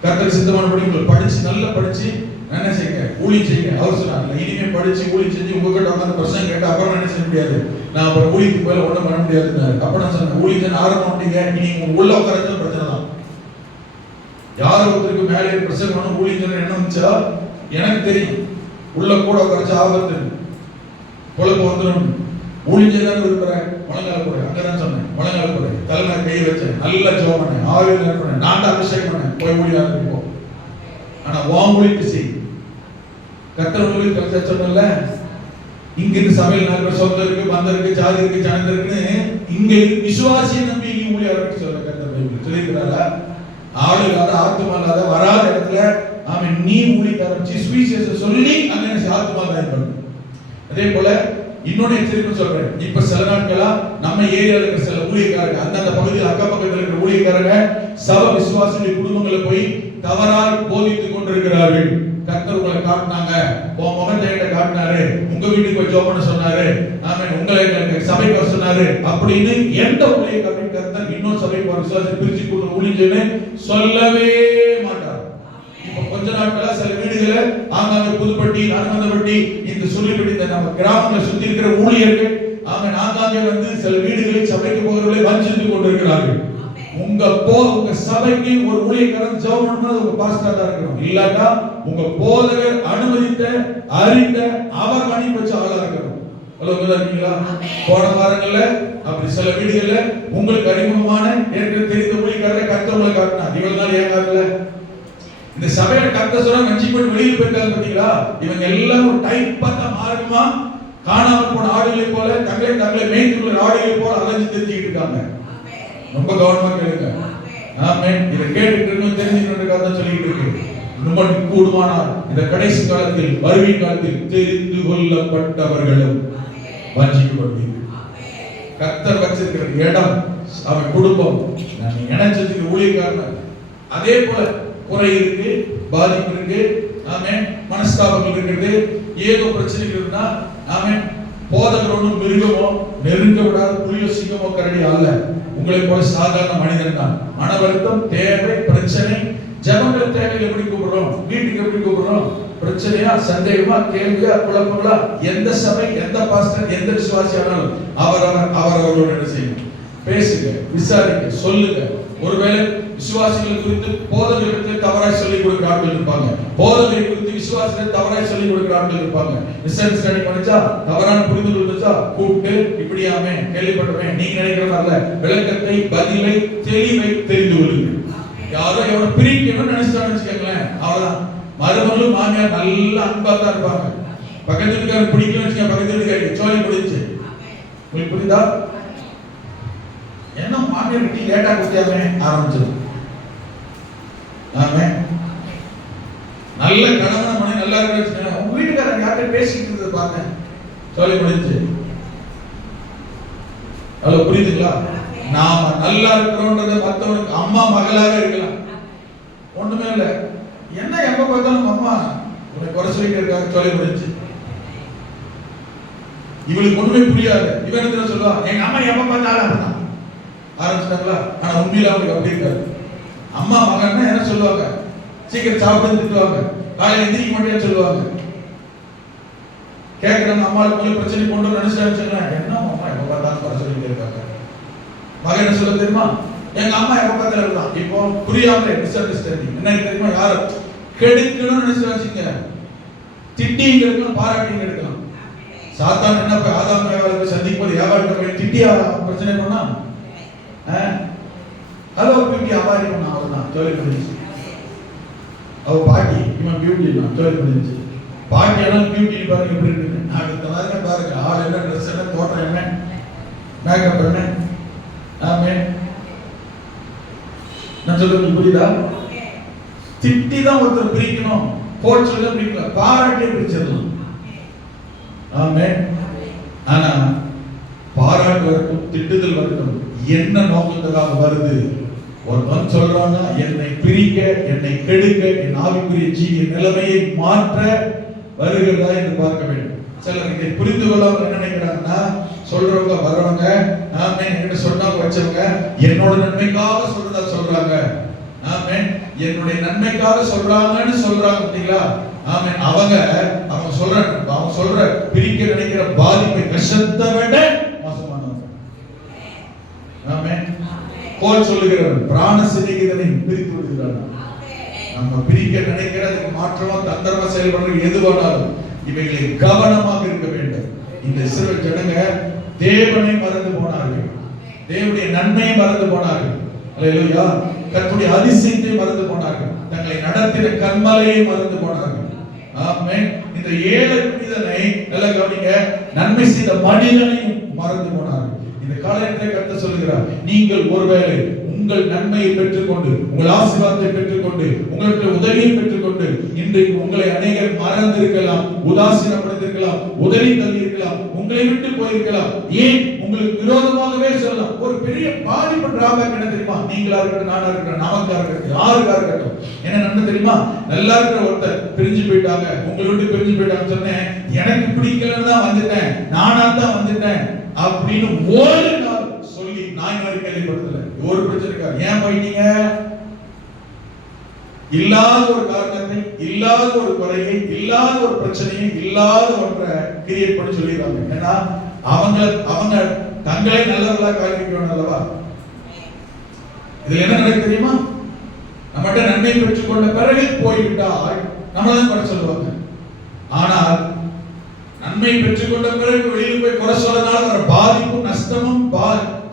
கர்த்தர் சித்தமான படி உங்களை படிச்சு நல்லா படிச்சு என்ன செய்யுங்க ஊழியம் செய்யுங்க. அவர் சொன்னார் இனிமே படிச்சு ஊழியம் செஞ்சு உங்ககிட்ட உட்காந்து பிரச்சனை கேட்டு அப்புறம் என்ன செய்ய முடியாது, நான் அப்புறம் ஊழியத்துக்கு போய் ஒன்றும் பண்ண முடியாதுன்னாரு. அப்ப நான் சொன்னேன் ஊழியம் ஆரம்பம் பண்ணீங்க, இனி உள்ள உட்காரது பிரச்சனை தான். யார் ஒருத்தருக்கு மேலே பிரசங்கம் பண்ண ஊழியம் என்ன வந்துச்சா எனக்கு தெரியும், உள்ள கூட உட்காரச்சு ஆபத்து குழப்பம் வந்துடும். ஊழியம் செய்யலாம் விரும்புறேன், முழங்கால போறேன், அங்கதான் சொன்னேன் முழங்கால போறேன், தலைமை கையை வச்சேன், நல்ல ஜெபம் பண்ணேன், ஆவியில் நிரப்பினேன், நான் தான் அபிஷேகம் பண்ணேன், போய் ஊழியம் இருப்போம். ஆனா வாங்கொழிக்கு செய் கர்த்தர் உங்களுக்கு கல்ச்சர் சொன்னல. இங்க இருந்து சபையில் 4 பேர் சொந்த இருக்கு, பந்தம் இருக்கு, ஜாதி இருக்கு, ஜனங்க இருக்குன்னு இங்க விசுவாசியை நம்பி இங்க ஊழியம் ஆரம்பிச்சு சொல்ற கர்த்தர் பைபிள் சொல்லியிருக்கிறாரா? ஆளு இல்லாத ஆத்மா இல்லாத வராத இடத்துல ஆமென் நீ ஊழிய ஆரம்பிச்சு சுவிசேஷம் சொல்லி அங்க ஆத்மா தான் பண்ணு. அதே போல இன்னொன்னு எச்சரிக்கை சொல்றேன். இப்ப சில நாட்களா நம்ம ஏரியால இருக்கிற சில ஊழியக்காரங்க அந்தந்த பகுதியில் அக்க பக்கத்தில் இருக்கிற ஊழியக்காரங்க சபை விசுவாசிகளுடைய குடும்பங்களை போய் தவறாய் போதித்துக் கொண்டிருக்கிறார்கள். கர்த்தர் கர்த்தர் உங்களை காட்டினாங்க, உன் முகத்தை என்கிட்ட காட்டினாரு, உங்க வீட்டுக்கு போய் ஜெபம் பண்ண சொன்னாரு, ஆமென், உங்களை சபைக்கு வர சொன்னாரு அப்படின்னு எந்த ஊழியக்காரன் கர்த்தர் இன்னொரு சபைக்கு வர விசுவாசத்தை பிரிச்சு கொடுத்து ஊழியன்னு சொல்லவே மாட்டார். இப்ப கொஞ்ச நாட்களா சில வீடுகளை ஆங்காங்க புதுப்பட்டி, நான்காந்தப்பட்டி, இந்த சொல்லிப்பட்டி, இந்த நம்ம கிராமங்களை சுத்தி இருக்கிற ஊழியர்கள் ஆமென் ஆங்காங்கே வந்து சில வீடுகளில் சபைக்கு போகிறவர்களை வஞ்சித்து கொண்டிருக்கிறார்கள். உங்க சபைக்கு ஒரு ஊழியக்காரன் ஜெபம் பண்ணா உங்க பாஸ்டரா தான் இருக்கணும். இல்லாட்டா உங்க போதகர் அனுமதித்த அறிந்த அவர் மணி வச்ச ஆளா இருக்கணும். இருக்கீங்களா? போன வாரங்கள்ல அப்படி சில வீடுகள்ல உங்களுக்கு அறிமுகமான ஏற்கனவே தெரிந்த ஊழியக்காரரை கர்த்தர் உங்களை காட்டினார். இவ்வளவு நாள் ஏன் காட்டல? இந்த சபையில கர்த்தர் சொன்னா வஞ்சி போட்டு வெளியில் போயிருக்காங்க பாத்தீங்களா? இவங்க எல்லாம் ஒரு டைப் பார்த்தா மார்க்கமா காணாமல் போன ஆடுகளை போல தங்களை மேய்த்துள்ள ஆடுகளை போல அலைஞ்சு தெரிஞ்சுக்கிட்டு இருக்காங்க. ரொம்ப கவனமா கேளுங்க. ஆமென். இத கேட்டுட்டு தெரிஞ்சுக்கிறதுக்காக தான் சொல்லிட்டு இருக்கு. ரொம்ப கூடுமானால் இந்த கடைசி காலத்தில் வருகை காலத்தில் தெரிந்து கொள்ளப்பட்டவர்களும் வஞ்சிக்கப்படுவீர்கள். கர்த்தர் வச்சிருக்கிற இடம், அவன் குடும்பம், நான் நினைச்சதுக்கு ஊழியக்காரன், அதே போல குறை இருக்கு, பாதிப்பு இருக்கு, ஆமென், மனஸ்தாபங்கள் இருக்கிறது, ஏதோ பிரச்சனைகள் இருந்தா ஆமென், போதகரோடு மிருகமோ நெருங்க விடாத புலியோ சிங்கமோ கரடி அல்ல. உங்களை போல சாதாரண மனிதன் தான். மன வருத்தம், தேவை, பிரச்சனை, ஜபங்கள தேவைகள் எப்படி கூப்பிடுறோம், வீட்டுக்கு எப்படி கூப்பிடுறோம், பிரச்சனையா, சந்தேகமா, கேள்வியா, குழப்பங்களா, எந்த சபை, எந்த பாஸ்டர், எந்த விசுவாசி ஆனாலும் அவர்களோட என்ன செய்யணும், பேசுங்க, விசாரிங்க, சொல்லுங்க. ஒருவேளை விசுவாசிகள் குறித்து போதகர்களுக்கு தவறாய் சொல்லிக் கொடுக்கிற ஆட்கள் இருப்பாங்க, போதகரை குறித்து விசுவாசிகள் தவறாய் சொல்லிக் கொடுக்கிற ஆட்கள் இருப்பாங்க. மிஸ் அண்டர்ஸ்டாண்டிங் பண்ணிச்சா, தவறான புரிதல் இருந்துச்சா, கூப்பிட்டு இப்படியாமே கேள்விப்பட்டவன் நீங்க நினைக்கிற மாதிரில விளக்கத்தை, பதிலை, தெளிவை தெரிந்து கொள்ளுங்கள். யாரோ எவ்வளவு பிரிக்கணும்னு நினைச்சான்னு வச்சுக்கோங்களேன், அவ்வளவுதான். மருமகளும் மாமியார் நல்ல அன்பா தான் இருப்பாங்க. பக்கத்து வீட்டுக்காரர் பிடிக்கணும்னு வச்சுக்க, பக்கத்து வீட்டுக்காரருக்கு சோழி முடிச்சு. உங்களுக்கு புரியுதா? என்ன மாமியார் கிட்ட லேட்டா குத்தியாமே ஆரம்பிச்சிடும். ஆமென். நல்ல கணவன் மனைவி நல்லா இருக்குன்னு உங்க வீட்டுக்காரங்க யார்கிட்ட பேசிட்டு இருந்தது பாருங்க, சொல்லி முடிஞ்சு. அவ்வளவு புரியுதுங்களா? நாம நல்லா இருக்கிறோம்ன்றது மற்றவனுக்கு அம்மா மகளாக இருக்கலாம், ஒண்ணுமே இல்ல. என்ன எப்ப பார்த்தாலும் அம்மா உன்னை குறை சொல்லிட்டு இருக்காங்க, சொல்லி முடிஞ்சு. இவளுக்கு ஒண்ணுமே புரியாது. இவன் என்ன சொல்லுவா, எங்க அம்மா எப்ப பார்த்தாலும் அப்படிதான் ஆரம்பிச்சிட்டாங்களா? ஆனா உண்மையில அவங்களுக்கு அப்படி இருக்காது. அம்மா மகன்னா என்ன சொல்லுவாங்க, சீக்கிரம் சாப்பிட்டு திட்டுவாங்க, காலையில எந்திரிக்க மாட்டேன்னு சொல்லுவாங்க. கேட்கறாங்க, அம்மாவுக்கு போய் பிரச்சனை கொண்டு நினைச்சாங்க, என்ன அம்மா எப்ப பார்த்தாலும் குறை சொல்லிட்டு இருக்காங்க. மகன் என்ன சொல்ல தெரியுமா, எங்க அம்மா எப்ப பார்த்தாலும் இருக்கலாம். இப்போ புரியாமலே மிஸ் அண்டர்ஸ்டாண்டிங் என்ன தெரியுமா, யாரும் கெடுக்கணும்னு நினைச்சு வச்சுங்க, திட்டிங்க எடுக்கலாம், பாராட்டிங்க எடுக்கலாம். சாத்தான் என்ன போய் ஆதாம் ஏவாளை சந்திக்கும் போது ஏவாளை போய் திட்டியா பிரச்சனை பண்ணா, ஹலோ பியூட்டி அபாரி பண்ணா, அவர்தான் சொல்லி முடிஞ்சு. அவ பாட்டி, இவன் பியூட்டி தான் சொல்லி முடிஞ்சு. பாட்டி எல்லாம் பியூட்டி பாருங்க எப்படி இருக்கு, அடுத்த மாதிரி பாருங்க, ஆள் என்ன, ட்ரெஸ் என்ன, தோற்றம் என்ன, மேக்கப் என்ன. ஆமென். நான் சொல்றது புரியுதா? திட்டி தான் ஒருத்தர் பிரிக்கணும், கோட்ஸ் தான் பிரிக்கல, பாராட்டியே பிரிச்சிடலாம். ஆமென். ஆனா பாராட்டு வரட்டும், திட்டுதல் வரட்டும், என்ன நோக்கத்துக்காக வருது? ஒருவன் சொல்றாங்க, என்னை பிரிக்க, என்னை கெடுக்க, என் ஆவிக்குரிய ஜீவிய நிலைமையை மாற்ற வருகிறதா என்று பார்க்க வேண்டும். சிலர் இதை புரிந்து கொள்ளாம என்ன நினைக்கிறாங்கன்னா, சொல்றவங்க வர்றவங்க, ஆமென், என்கிட்ட சொன்னாங்க வச்சவங்க என்னோட நன்மைக்காக சொல்றதா சொல்றாங்க. ஆமென். என்னுடைய நன்மைக்காக சொல்றாங்கன்னு சொல்றாங்க பாத்தீங்களா? ஆமென். அவங்க சொல்ற பிரிக்க நினைக்கிற பாதிப்பை கஷ்டத்தை விட மோசமானவங்க. ஆமென். போல் சொல்லுகிறவன் பிராண சிநேகிதனை பிரித்து விடுகிறான். நம்ம பிரிக்க நினைக்கிறதுக்கு மாற்றமா தந்திரமா செயல்படுறது எதுவானாலும் இவைகளை கவனமாக இருக்க வேண்டும். இந்த இஸ்ரவேல் ஜனங்க தேவனை மறந்து போனார்கள், தேவனுடைய நன்மையை மறந்து போனார்கள், அல்லேலூயா, கர்த்தருடைய அதிசயத்தை மறந்து போனார்கள், தங்களை நடத்தின கன்மலையை மறந்து போனார்கள். ஆமென். இந்த ஏழை மனிதனை நல்ல கவனிங்க, நன்மை செய்த மனிதனையும் மறந்து போனார்கள். இந்த காலத்தை கர்த்தர் சொல்கிறார், நீங்கள் ஒருவேளை உங்கள் நன்மையை பெற்றுக்கொண்டு, உங்கள் ஆசீர்வாதத்தை பெற்றுக்கொண்டு, உங்களுக்கு உதவியை பெற்றுக்கொண்டு, இன்றைக்கு உங்களை அநேகர் மறந்திருக்கலாம், உதாசீனப்படுத்திருக்கலாம், உதவி தள்ளி இருக்கலாம், உங்களை விட்டு போயிருக்கலாம், ஏன் உங்களுக்கு விரோதமாகவே சொல்லலாம். ஒரு பெரிய பாதிப்பு டிராபேக் என்ன தெரியுமா? நீங்களா இருக்கட்டும், நானா இருக்கட்டும், நமக்கா இருக்கட்டும், யாருக்கா இருக்கட்டும், என்ன நன்மை தெரியுமா? நல்லா இருக்கிற ஒருத்தர் பிரிஞ்சு போயிட்டாங்க, உங்களை விட்டு பிரிஞ்சு போயிட்டாங்க சொன்னேன், எனக்கு பிடிக்கலன்னு தான் வந்துட்டேன், நானா தான் வந்துட்டேன் அப்படின்னு ஒரு நாள் சொல்லி நான் வரை கேள்விப்படுத்தல. ஒரு பிரச்சனை இருக்காது. ஏன் போயிட்டீங்க? இல்லாத ஒரு காரணத்தை, இல்லாத ஒரு குறையை, இல்லாத ஒரு பிரச்சனையை, இல்லாத ஒன்றை கிரியேட் பண்ணி சொல்லிடுறாங்க. ஏன்னா அவங்க தங்களே நல்லவர்களா காண்பிக்கணும் அல்லவா? இதுல என்ன நடக்கு தெரியுமா? நம்மகிட்ட நன்மை பெற்றுக் கொண்ட பிறகு போய்விட்டால் நம்மளதான் குறை சொல்லுவாங்க. ஆனால் நன்மை பெற்றுக் கொண்ட பிறகு வெளியில் போய் குறை சொல்லனால வர பாதிப்பும் நஷ்டமும்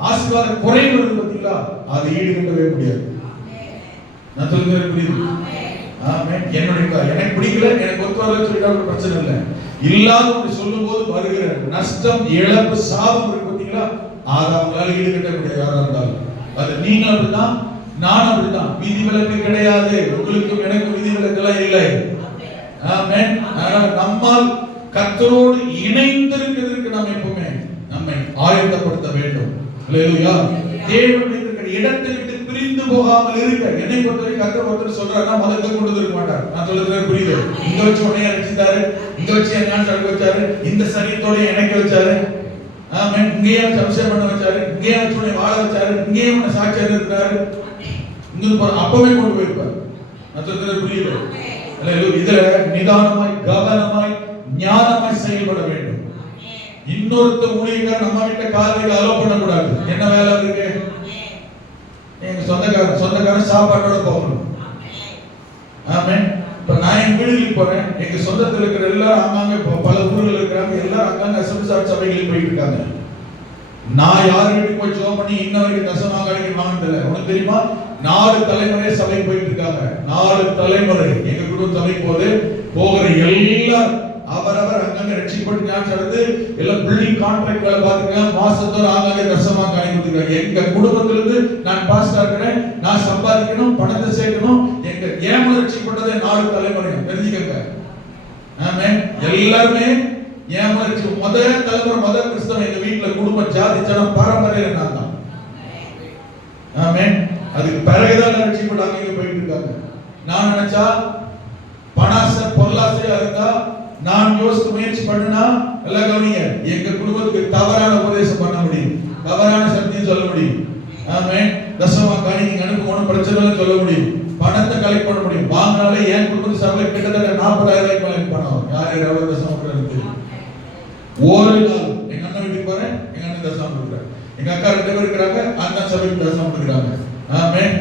ஆசீர்வாத குறைவு வருது பார்த்தீங்களா? அதை ஈடுகட்டவே முடியாது. நான் சொல்லுறது புரியுது? ஆமென். எனக்கு பிடிக்கல, எனக்கு ஒத்து வரல சொல்லிட்டா ஒரு பிரச்சனை இல்லை. இல்லாத ஒன்று சொல்லும் போது வருகிற நஷ்டம், இழப்பு, சாபம் இருக்கு பார்த்தீங்களா? அதை அவங்களால ஈடுகட்ட முடியாது யாரா இருந்தாலும். அது நீங்க அப்படிதான், நான் அப்படிதான். விதிவிலக்கு கிடையாது. உங்களுக்கும் எனக்கும் விதிவிலக்கெல்லாம் இல்லை. ஆமென். நம்மால் கர்த்தரோடு இணைந்திருக்கிறதுக்கு நாம் எப்பவுமே நம்மை ஆயத்தப்படுத்த வேண்டும். அல்லேலூயா. தேவன் இருக்கிற இடத்தை விட்டு பிரிந்து போகாமல் இருக்க. என்னை பொறுத்தவரை கர்த்தர் ஒருத்தர் சொல்றாருன்னா முதல்ல கொண்டு வந்து இருக்க மாட்டார். நான் சொல்றது புரியுது? இங்க வச்சு உடனே ரட்சித்தாரு, இங்க வச்சு என்ன சடுக்க வச்சாரு, இந்த சரீரத்தோட இணைக்க வச்சாரு, ஆமென். இங்கேயே வச்சு அபிஷேகம் பண்ண வச்சாரு, இங்கேயே வச்சு உடனே வாழ வச்சாரு, இங்கேயே உடனே சாட்சியாக இருக்கிறாரு, இங்க அப்பவே கொண்டு போயிருப்பார். நான் சொல்றது புரியுது? அல்லேலூயா. இதுல நிதானமாய், கவனமாய், ஞானமாய் செயல்பட வேண்டும். இன்னொருத்த ஊழியக்காரர் நம்ம வீட்டை காலையில அலோ பண்ணக்கூடாது. என்ன வேலை இருக்கு? எங்க சொந்தக்காரன் சாப்பாட்டோட போகணும். ஆமென். இப்ப நான் என் வீடுகளுக்கு போறேன், எங்க சொந்தத்தில் இருக்கிற எல்லாரும் அங்கங்க பல ஊர்கள் இருக்கிறாங்க, எல்லாரும் அங்கங்க அசம்பிள் சபைகளுக்கு போயிட்டு இருக்காங்க. நான் யார் வீட்டுக்கு போய் ஜெபம் பண்ணி இன்ன வரைக்கும் தசமாக அடிக்கணும்னு தெரியல. உனக்கு தெரியுமா? 4 தலைமுறை சபைக்கு போயிட்டு இருக்காங்க. 4 தலைமுறை எங்க குடும்பம் சபைக்கு போகிற எல்லாரும் அவரவர் அங்கங்க ரட்சிக்கப்பட்டு ஞானம் நடந்து எல்லாம் பில்டிங் கான்ட்ராக்ட் வேலை பார்த்துருக்காங்க. மாசத்தோட ஆங்காங்கே தசமாக காணி கொடுத்துருக்காங்க. எங்க குடும்பத்திலிருந்து நான் பாஸ்டா இருக்கிறேன், நான் சம்பாதிக்கணும், பணத்தை சேர்க்கணும். எங்க ஏம ரட்சிக்கப்பட்டதே 4 தலைமுறை. தெரிஞ்சுக்கங்க. ஆமென். எல்லாருமே ஏமாறிச்சு. முதல் தலைமுறை, முதல் கிறிஸ்தவன் எங்க வீட்டுல குடும்ப ஜாதி ஜனம் பரம்பரையில நான் தான். ஆமென். அதுக்கு பிறகுதான் ரட்சிக்கப்பட்டு அங்கே போயிட்டு இருக்காங்க. நான் நினைச்சா பணாசை பொருளாசையா இருந்தா நான் யோசித்து முயற்சி பண்ணினா எல்லாம் கவனிங்க, எங்க குடும்பத்துக்கு தவறான உபதேசம் பண்ண முடியும், தவறான சத்தியம் சொல்ல முடியும். ஆமென். தசமா காணிக்கு அனுப்பணும் பிரச்சனை சொல்ல முடியும், பணத்தை கலெக்ட் பண்ண முடியும். வாங்கினாலே என் குடும்பத்து சபையில கிட்டத்தட்ட 40,000 கலெக்ட் பண்ணோம். யார் எவ்வளவு தசமா கொடுக்குறது? ஒரு நாள் எங்க அண்ணன் வீட்டுக்கு போறேன், எங்க அண்ணன் தசமா கொடுக்குறாரு. எங்க அக்கா 2 பேர் இருக்கிறாங்க, அண்ணன் சபைக்கு தசமா கொடுக்குறாங்க. ஆமென்.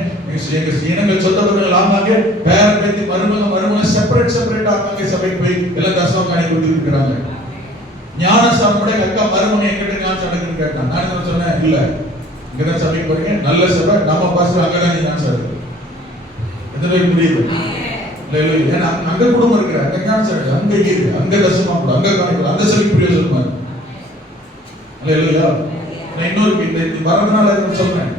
எங்க இனங்கள் சொந்த பந்தங்கள் ஆமாங்க, பேர பேத்தி மருமக செப்பரேட் ஆமாங்க சபைக்கு போய் எல்லாம் தசமா காணி கொடுத்துட்டு இருக்கிறாங்க. ஞானசாரம் கூட எங்க அக்கா மருமக எங்கிட்ட ஞானம் நடக்குன்னு கேட்டான். நான் என்ன சொன்னேன்? இல்ல, இங்கதான் சபைக்கு போறீங்க, நல்ல சபை, நம்ம பாஸ்டர் அங்கதான் ஞானம் சார். எத்தனை பேர் புரியுது? ஏன்னா அங்க குடும்பம் இருக்கிற அங்க ஞானம் சார், அங்க இருக்கு, அங்க தசமா கூட, அங்க காணிக்கலாம், அந்த சபைக்கு புரிய சொல்லுவாங்க. இல்லையா? நான் இன்னொரு இந்த வரதுனால சொல்றேன்,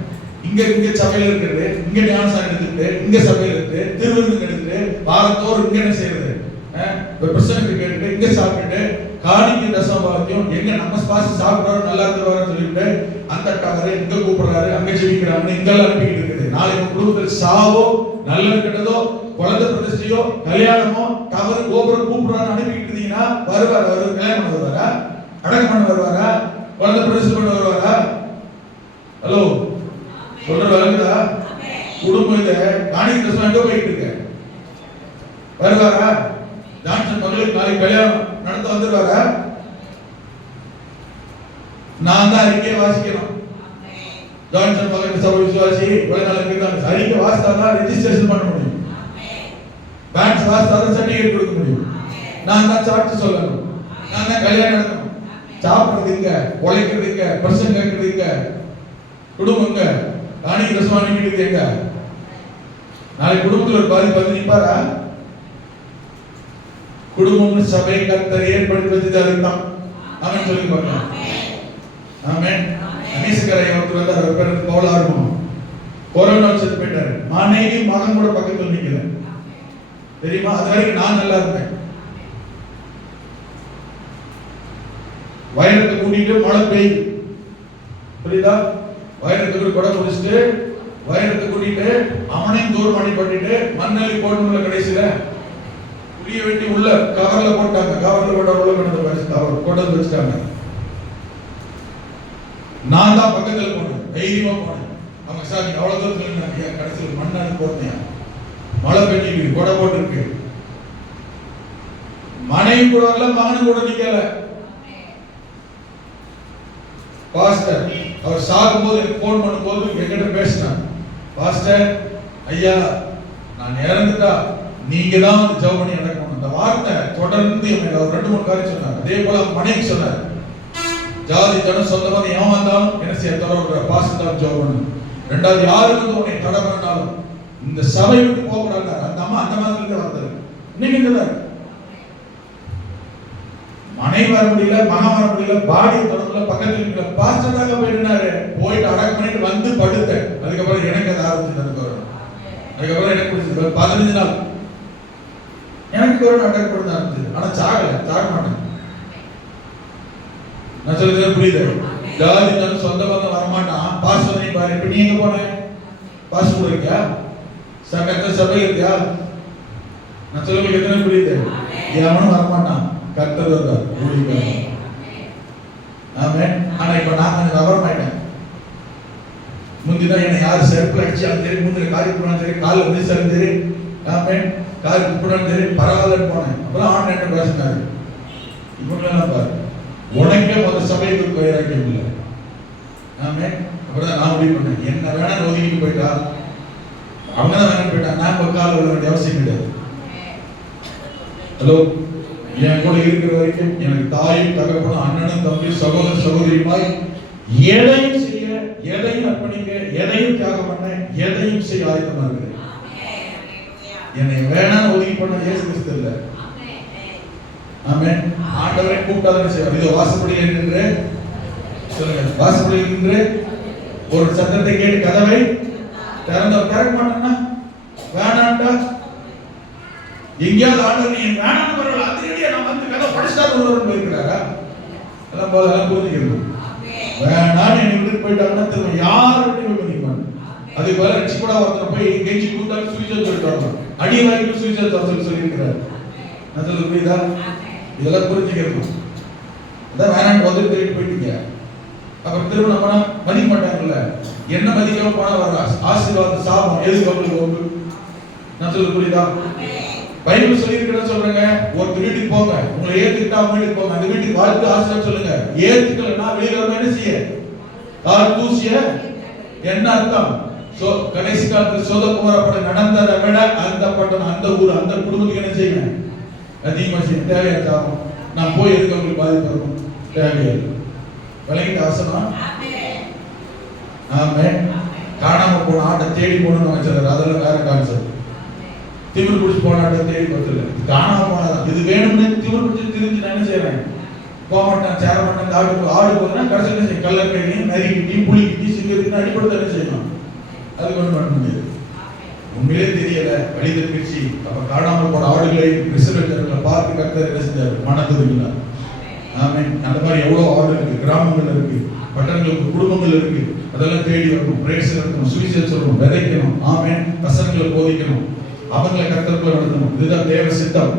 இங்க சபையில இருக்கிறது, இங்க ஞானசாரம் எடுத்துட்டு, இங்க சபையில இருக்கு, திருவிருந்து எடுத்துட்டு, வாரத்தோறு இங்க என்ன செய்யறது, பிரசனத்தை கேட்டுட்டு, இங்க சாப்பிட்டு, காணிக்கு தசமபாகத்தையும் எங்க நம்ம பாசி சாப்பிடுறாரு நல்லா இருக்கிறாரு சொல்லிட்டு அந்த டவரை இங்க கூப்பிடுறாரு, அங்க ஜெபிக்கிறாங்க, இங்கெல்லாம் அனுப்பிட்டு இருக்குது. நாளைக்கு குடும்பத்தில் சாவோ, நல்லது கெட்டதோ, குழந்தை பிரதிஷ்டையோ, கல்யாணமோ, டவர் கோபுரம் கூப்பிடுறாரு அனுப்பிட்டு இருந்தீங்கன்னா வருவார். அவர் கல்யாணம் பண்ண வருவாரா? அடக்கம் பண்ண வருவாரா? குழந்தை பிரதிஷ்டை பண்ண வருவாரா? ஹலோ, சொல்ற வழங்குதா? குடும்பம் இத காணிக்கு தசமா எங்க போயிட்டு இருக்க? வருவாரா? ஜான்சன் மகளுக்கு நாளைக்கு கல்யாணம் நடத்த வந்துருவாரா? நான் தான் அறிக்கை வாசிக்கணும். ஜான்சன் மகளுக்கு சபை விசுவாசி உலகநாளுக்கு தான் அறிக்கை வாசித்தாதான் ரெஜிஸ்ட்ரேஷன் பண்ண முடியும். பேங்க் வாசித்தாதான் சர்டிபிகேட் கொடுக்க முடியும். நான் தான் சாட்சி சொல்லணும், நான் தான் கல்யாணம் நடத்தணும். சாப்பிடுறது இங்க, உழைக்கிறது இங்க, பிரசங்க கேட்கறது இங்க, குடும்பங்க காணிக்கு தசமா அனுப்பிட்டு எங்க? நாளைக்கு குடும்பத்தில் ஒரு பாதி பதில் நிற்பாரா? குடும்பம் சபை கர்த்தர் ஏற்படுத்தி வச்சது தான். ஆமென் சொல்லி பார்க்கலாம். ஆமென். அனீசகரை ஒருத்தர் வந்தார், அவர் பேர் பவுலாருமோ. கொரோனா செத்து போயிட்டாரு. மனைவி மகன் கூட பக்கத்தில் நிக்கல. தெரியுமா? அது வரைக்கும் நான் நல்லா இருந்தேன். வைரத்தை கூட்டிட்டு மழை பெய்யுது, புரியுதா? வைரத்துக்கு கொடை பிடிச்சிட்டு வைரத்தை கூட்டிட்டு அவனையும் தூரம் பண்ணி பண்ணிட்டு மண்ணலி போட்டு கடைசியில புளிய வெட்டி உள்ள கவர்ல போட்டாங்க. கவர்ல போட்ட உள்ள கொண்டு வந்து வச்சுட்டாங்க. நான் தான் பக்கத்துல போனேன், தைரியமா போனேன். அவங்க சார் அவ்வளவு தூரத்துல இருந்தாங்க. கடைசியில் மண்ணாடி போட்டேன், மழை பெய்யுது, கொடை போட்டு மனைவி கூட வரல, மகனும் கூட நிக்கல. பாஸ்டர் அவர் சாகும்போது எனக்கு போன் பண்ணும்போது என்கிட்ட பேசினார், பாஸ்டர் ஐயா நான் இறந்துட்டா நீங்க தான் வந்து ஜெபம் பண்ணி நடக்கணும். அந்த வார்த்தை தொடர்ந்து அவர் 2-3 காரியம் சொன்னார். அதே போல மனைவி சொன்னார், ஜாதி ஜனம் சொந்தமாக எவன் வந்தாலும் என்ன செய்ய தொடர்பு பாஸ்டர் ஜெபம் பண்ணு. ரெண்டாவது யாரு வந்து உன்னை தடை பண்ணாலும் இந்த சபை விட்டு போக கூடாது. அந்த அம்மா அந்த மாதிரி இருந்து வந்தது. இன்னைக்கு இருந்தார் மனைவி வர முடியல, மகன் வர முடியல, பாடி தொடர்புல பக்கத்தில் இருக்கிற பாஸ்டர் தாங்க போயிட்டாரு. போயிட்டு அடக்கம் பண்ணிட்டு வந்து படுத்தேன். அதுக்கப்புறம் எனக்கு அது ஆரம்பிச்சு. அதுக்கப்புறம் எனக்கு பிடிச்சது 15 நாள் எனக்கு கொரோனா அட்டாக் பண்ண ஆரம்பிச்சது. ஆனா சாக மாட்டேன். நான் சொல்றது புரியுது? ஜாதி ஜனம் சொந்த பந்தம் வரமாட்டான். பாஸ்டர் பாரு, இப்ப நீ எங்க போன? பாஸ்டர் கூட இருக்கியா? சகத்த சபையில் இருக்கியா? நான் சொல்றது எத்தனை புரியுது? எவனும் வரமாட்டான். கர்த்தர் வந்தார். ஆமென். ஆனா இப்ப நான் விவரமாயிட்டேன். முந்திதான் என்ன யாரு செருப்புல அடிச்சாலும் சரி, முந்தின காரி போனாலும் சரி, காலில் விழுந்தாலும் சரி, ஆமென், காரி போனாலும் சரி, பரவாயில்லன்னு போனேன். அப்பதான் ஆன்லைன் பேசினாரு. இவங்களெல்லாம் பாரு, உனக்கே முதல் சபைக்கு வைராக்கியம் இல்லை. ஆமென். அப்படிதான் நான் முடிவு பண்ணேன், என்ன வேணா ஒதுக்கிட்டு போயிட்டா, அவங்க தான் வேணும் போயிட்டா, நான் கால விட வேண்டிய அவசியம் கிடையாது. ஹலோ, என் கூட இருக்கிற வரைக்கும் எனக்கு தாயும் தகப்பனும் அண்ணனும் தம்பி சகோதர சகோதரியுமாய் எதையும் செய்ய, எதையும் அர்ப்பணிக்க, எதையும் தியாகம் பண்ண, எதையும் செய்ய ஆயத்தமா இருக்கிறேன். என்னை வேணாம் ஒதுக்கி பண்ண இயேசு கிறிஸ்து இல்ல. ஆமென். ஆண்டவரை கூப்பிட்டாதான் செய்வார். இதோ வாசப்படியில் நின்று சொல்லுங்க, வாசப்படியில் நின்று ஒரு சத்தத்தை கேட்டு கதவை திறந்தவர் திறக்க மாட்டேன்னா வேணாண்டா எங்கேயாவது ஆண்டவர் நீ வேணான்னு பரவாயில்ல, அதிரடியா நான் வந்து கதை படிச்சுதான் ஒருவரும் போயிருக்கிறாரா? எல்லாம் போல எல்லாம் புரிஞ்சுக்கிறது. வேணான்னு என்னை விட்டு போயிட்டாங்கன்னா திரும்ப யாருடையும் பண்ணிக்குவாங்க. அதுக்கு போல ரட்சிப்படா ஒருத்தர் போய் கெஞ்சி கூட்டாலும் சுவிச்சல் சொல்லிட்டு வரணும். அடிய வாய்ப்பு சுவிச்சல் சொல்லியிருக்கிறார். நான் சொல்ல புரியுதா? இதெல்லாம் புரிஞ்சுக்கிறது. அதான் வேணான்னு வந்து திருட்டு போயிட்டீங்க. அப்புறம் திரும்ப நம்ம மதிக்க மாட்டாங்கல்ல. என்ன மதிக்காம போனா வர ஆசீர்வாதம் சாபம் எதுக்கு அவங்களுக்கு? நான் சொல்ல புரியுதா? பைபிள் சொல்லியிருக்கிற சொல்றேங்க, ஒரு வீட்டுக்கு போங்க, உங்களை ஏத்துக்கிட்டா வீட்டுக்கு போங்க, அந்த வீட்டுக்கு வாழ்த்து ஆசீர்வாதம் சொல்லுங்க. ஏத்துக்கலன்னா வெளியில வந்து என்ன செய்ய? கால் தூசிய என்ன அர்த்தம்? கடைசி காலத்தில் சோதகுமார நடந்ததை விட அந்த பட்டம், அந்த ஊர், அந்த குடும்பத்துக்கு என்ன செய்யுங்க? அதிகமா செய்ய தேவையா சாபம்? நான் போய் எதுக்கு அவங்களுக்கு பாதிப்பு இருக்கும்? தேவையா? விலகிட்ட அவசரம். ஆமென். காணாம போன ஆட்டை தேடி போகணும்னு நினைச்சாரு, அதெல்லாம் வேற கான்செப்ட். திமிர் பிடிச்சி போன ஆட்டை தேடி பார்த்துல காணாம போனதான். இது வேணும்னு திமிர் பிடிச்சி திரிஞ்சு நான் என்ன செய்யறேன்? போக மாட்டேன், சேர மாட்டேன். ஆடு போதுன்னா கடைசியில் கல்லக்கையும் நரிக்கிட்டி புளிக்கிட்டி சிங்கத்தின் அடிப்படை என்ன செய்யணும்? அது ஒன்றும் பண்ண முடியாது. உண்மையிலே தெரியல, வழித பிரிச்சு அப்ப காணாமல் போன ஆடுகளை ரிசர்வேட்டர்களை பார்த்து கர்த்தர் என்ன செஞ்சாரு? மனதுங்களா? ஆமென். அந்த மாதிரி எவ்வளவு ஆடு இருக்கு, கிராமங்கள் இருக்கு, பட்டணங்களுக்கு குடும்பங்கள் இருக்கு. அதெல்லாம் தேடி வரணும், பிரேஸ் இருக்கணும், சுவிசேஷம் சொல்லணும், விதைக்கணும். ஆமென். வசனங்களை போதிக்கணும், அவங்களை கர்த்தருக்குள்ள நடத்தணும். இதுதான் தேவ சித்தம்.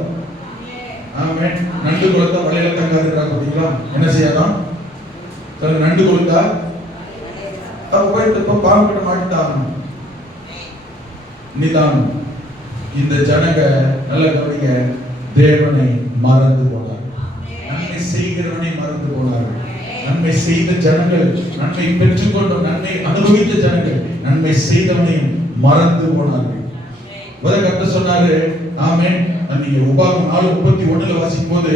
ஆமென். நண்டு கொடுத்தா வலையில தங்காதுன்றாங்க பாத்தீங்களா? என்ன செய்யலாம்? நண்டு கொடுத்தா அப்ப போயிட்டு இப்ப பாம்பு கிட்ட மாட்டிட்டாகணும். நிதானம். இந்த ஜனங்க நல்ல கவனிங்க, தேவனை மறந்து போனார். நன்மை செய்கிறவனை மறந்து போனார்கள். நன்மை செய்த ஜனங்கள், நன்மை பெற்றுக்கொண்ட, நன்மை அனுபவித்த ஜனங்கள் நன்மை செய்தவனையும் மறந்து போனார்கள். கர்த்தர் சொன்னாரு, ஆமென். நீங்க உபாகமம் 4:31 வாசிக்கும் போது,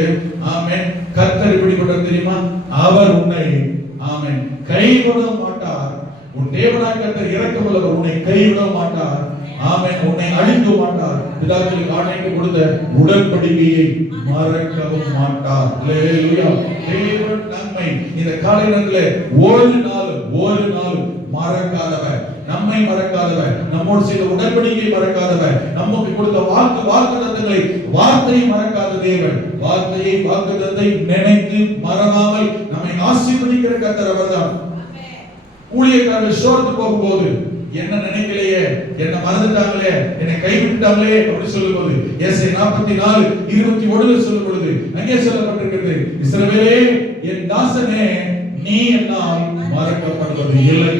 ஆமென், கர்த்தர் எப்படிப்பட்ட தெரியுமா? அவர் உன்னை, ஆமென், கைவிட மாட்டார். உன் தேவனாகிய கர்த்தர் இரக்கமுள்ளவர், உன்னை கைவிட மாட்டார். ஆமென். உன்னை அழிக்க மாட்டார். பிதாக்களுக்கு ஆணையிட்டு கொடுத்த உடன்படிக்கையை மறக்கவும் மாட்டார். அல்லேலூயா. தேவன் நன்மை. இந்த காலை நேரத்திலே ஒரு நாள் மறக்காதவர், நம்மை மறக்காதவர், நம்மோடு செய்த உடன்படிக்கை மறக்காதவர், நமக்கு கொடுத்த வாக்குத்தத்தங்களை வார்த்தையை மறக்காத தேவன். வார்த்தையை வாக்குத்தத்தை நினைத்து மறவாமல் நம்மை ஆசீர்வதிக்கிற கர்த்தர் அவர்தான். ஊழியக்காரர்கள் சோர்ந்து போகும்போது என்ன நினைக்கலையே, என்ன மறந்துட்டாங்களே, என்னை கைவிட்டாங்களே அப்படி சொல்லும்போது ஏசாயா 44:21 சொல்லும் பொழுது அங்கே சொல்லப்பட்டிருக்கிறது, இஸ்ரவேலே என் தாசனே நீ என்னால் மறக்கப்படுவது இல்லை.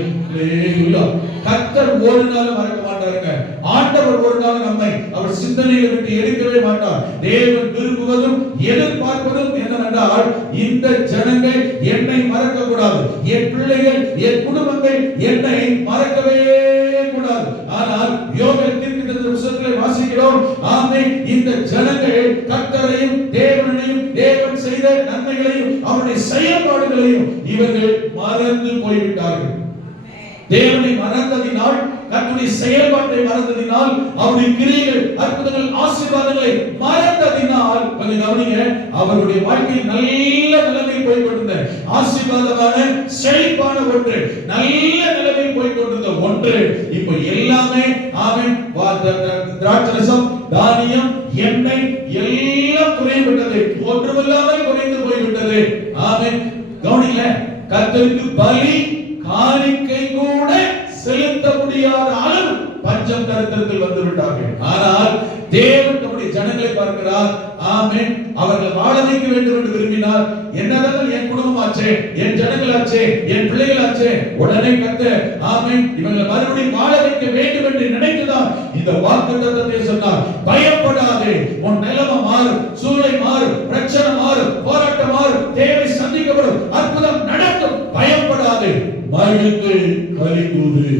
கர்த்தர் ஒரு நாள் மறக்க மாட்டாருங்க. ஆண்டவர் ஒரு நாள் நம்மை அவர் சிந்தனையை விட்டு எடுக்கவே மாட்டார். தேவன் விரும்புவதும் எதிர்பார்ப்பதும் என்னவென்றால் இந்த ஜனங்கள் என்னை மறக்க கூடாது, என் பிள்ளைகள் என் குடும்பங்கள் என்னை மறக்கவே கூடாது. ஆனால் யோவேல் தீர்க்கதரிசி புத்தகத்திலே வாசிக்கிறோம், ஆமென், இந்த ஜனங்கள் கர்த்தரையும் தேவனையும் தேவன் செய்த நன்மைகளையும் அவருடைய செயல்பாடுகளையும் இவர்கள் மறந்து போய்விட்டார்கள். தேவனை மறந்ததினால், கர்த்தருடைய செயல்பாட்டை மறந்ததினால், அவருடைய கிரியைகள் அற்புதங்கள் ஆசீர்வாதங்களை மறந்ததினால் கொஞ்சம் கவனிங்க, அவருடைய வாழ்க்கையில் நல்ல நிலைமை போய் கொண்டிருந்த ஆசீர்வாதமான செழிப்பான ஒன்று, நல்ல நிலைமை போய் கொண்டிருந்த ஒன்று இப்போ எல்லாமே ஆமென் திராட்சரசம், தானியம், எண்ணெய் எல்லாம் குறைந்துவிட்டது, ஒன்றுமில்லாமல் குறைந்து போய்விட்டது. ஆமென். கவனிங்க, கர்த்தருக்கு பலி காணிக்கை கூட செலுத்த முடியாத அளவு பஞ்சம் தரித்திரத்தில் வந்து விட்டார்கள். ஆனால் தேவன் நம்முடைய ஜனங்களை பார்க்கிறார். ஆமென். அவர்கள் வாழ வைக்க வேண்டும் என்று விரும்பினார். என்னதான் என் குடும்பமாச்சே, என் ஜனங்களாச்சே, என் பிள்ளைகளாச்சே, உடனே கர்த்தர் ஆமென் இவங்களை மறுபடியும் வாழ வைக்க வேண்டும் என்று நினைத்துதான் இந்த வாக்குத்தத்தத்தை சொன்னார். பயப்படாதே, உன் நிலைமை மாறும், சூழ்நிலை மாறும், பிரச்சனை மாறும், போராட்டம் மாறும், தேவை சந்திக்கப்படும், அற்புதம் நடக்கும், பயப்படாதே, மகிழ்ந்து களிகூரு.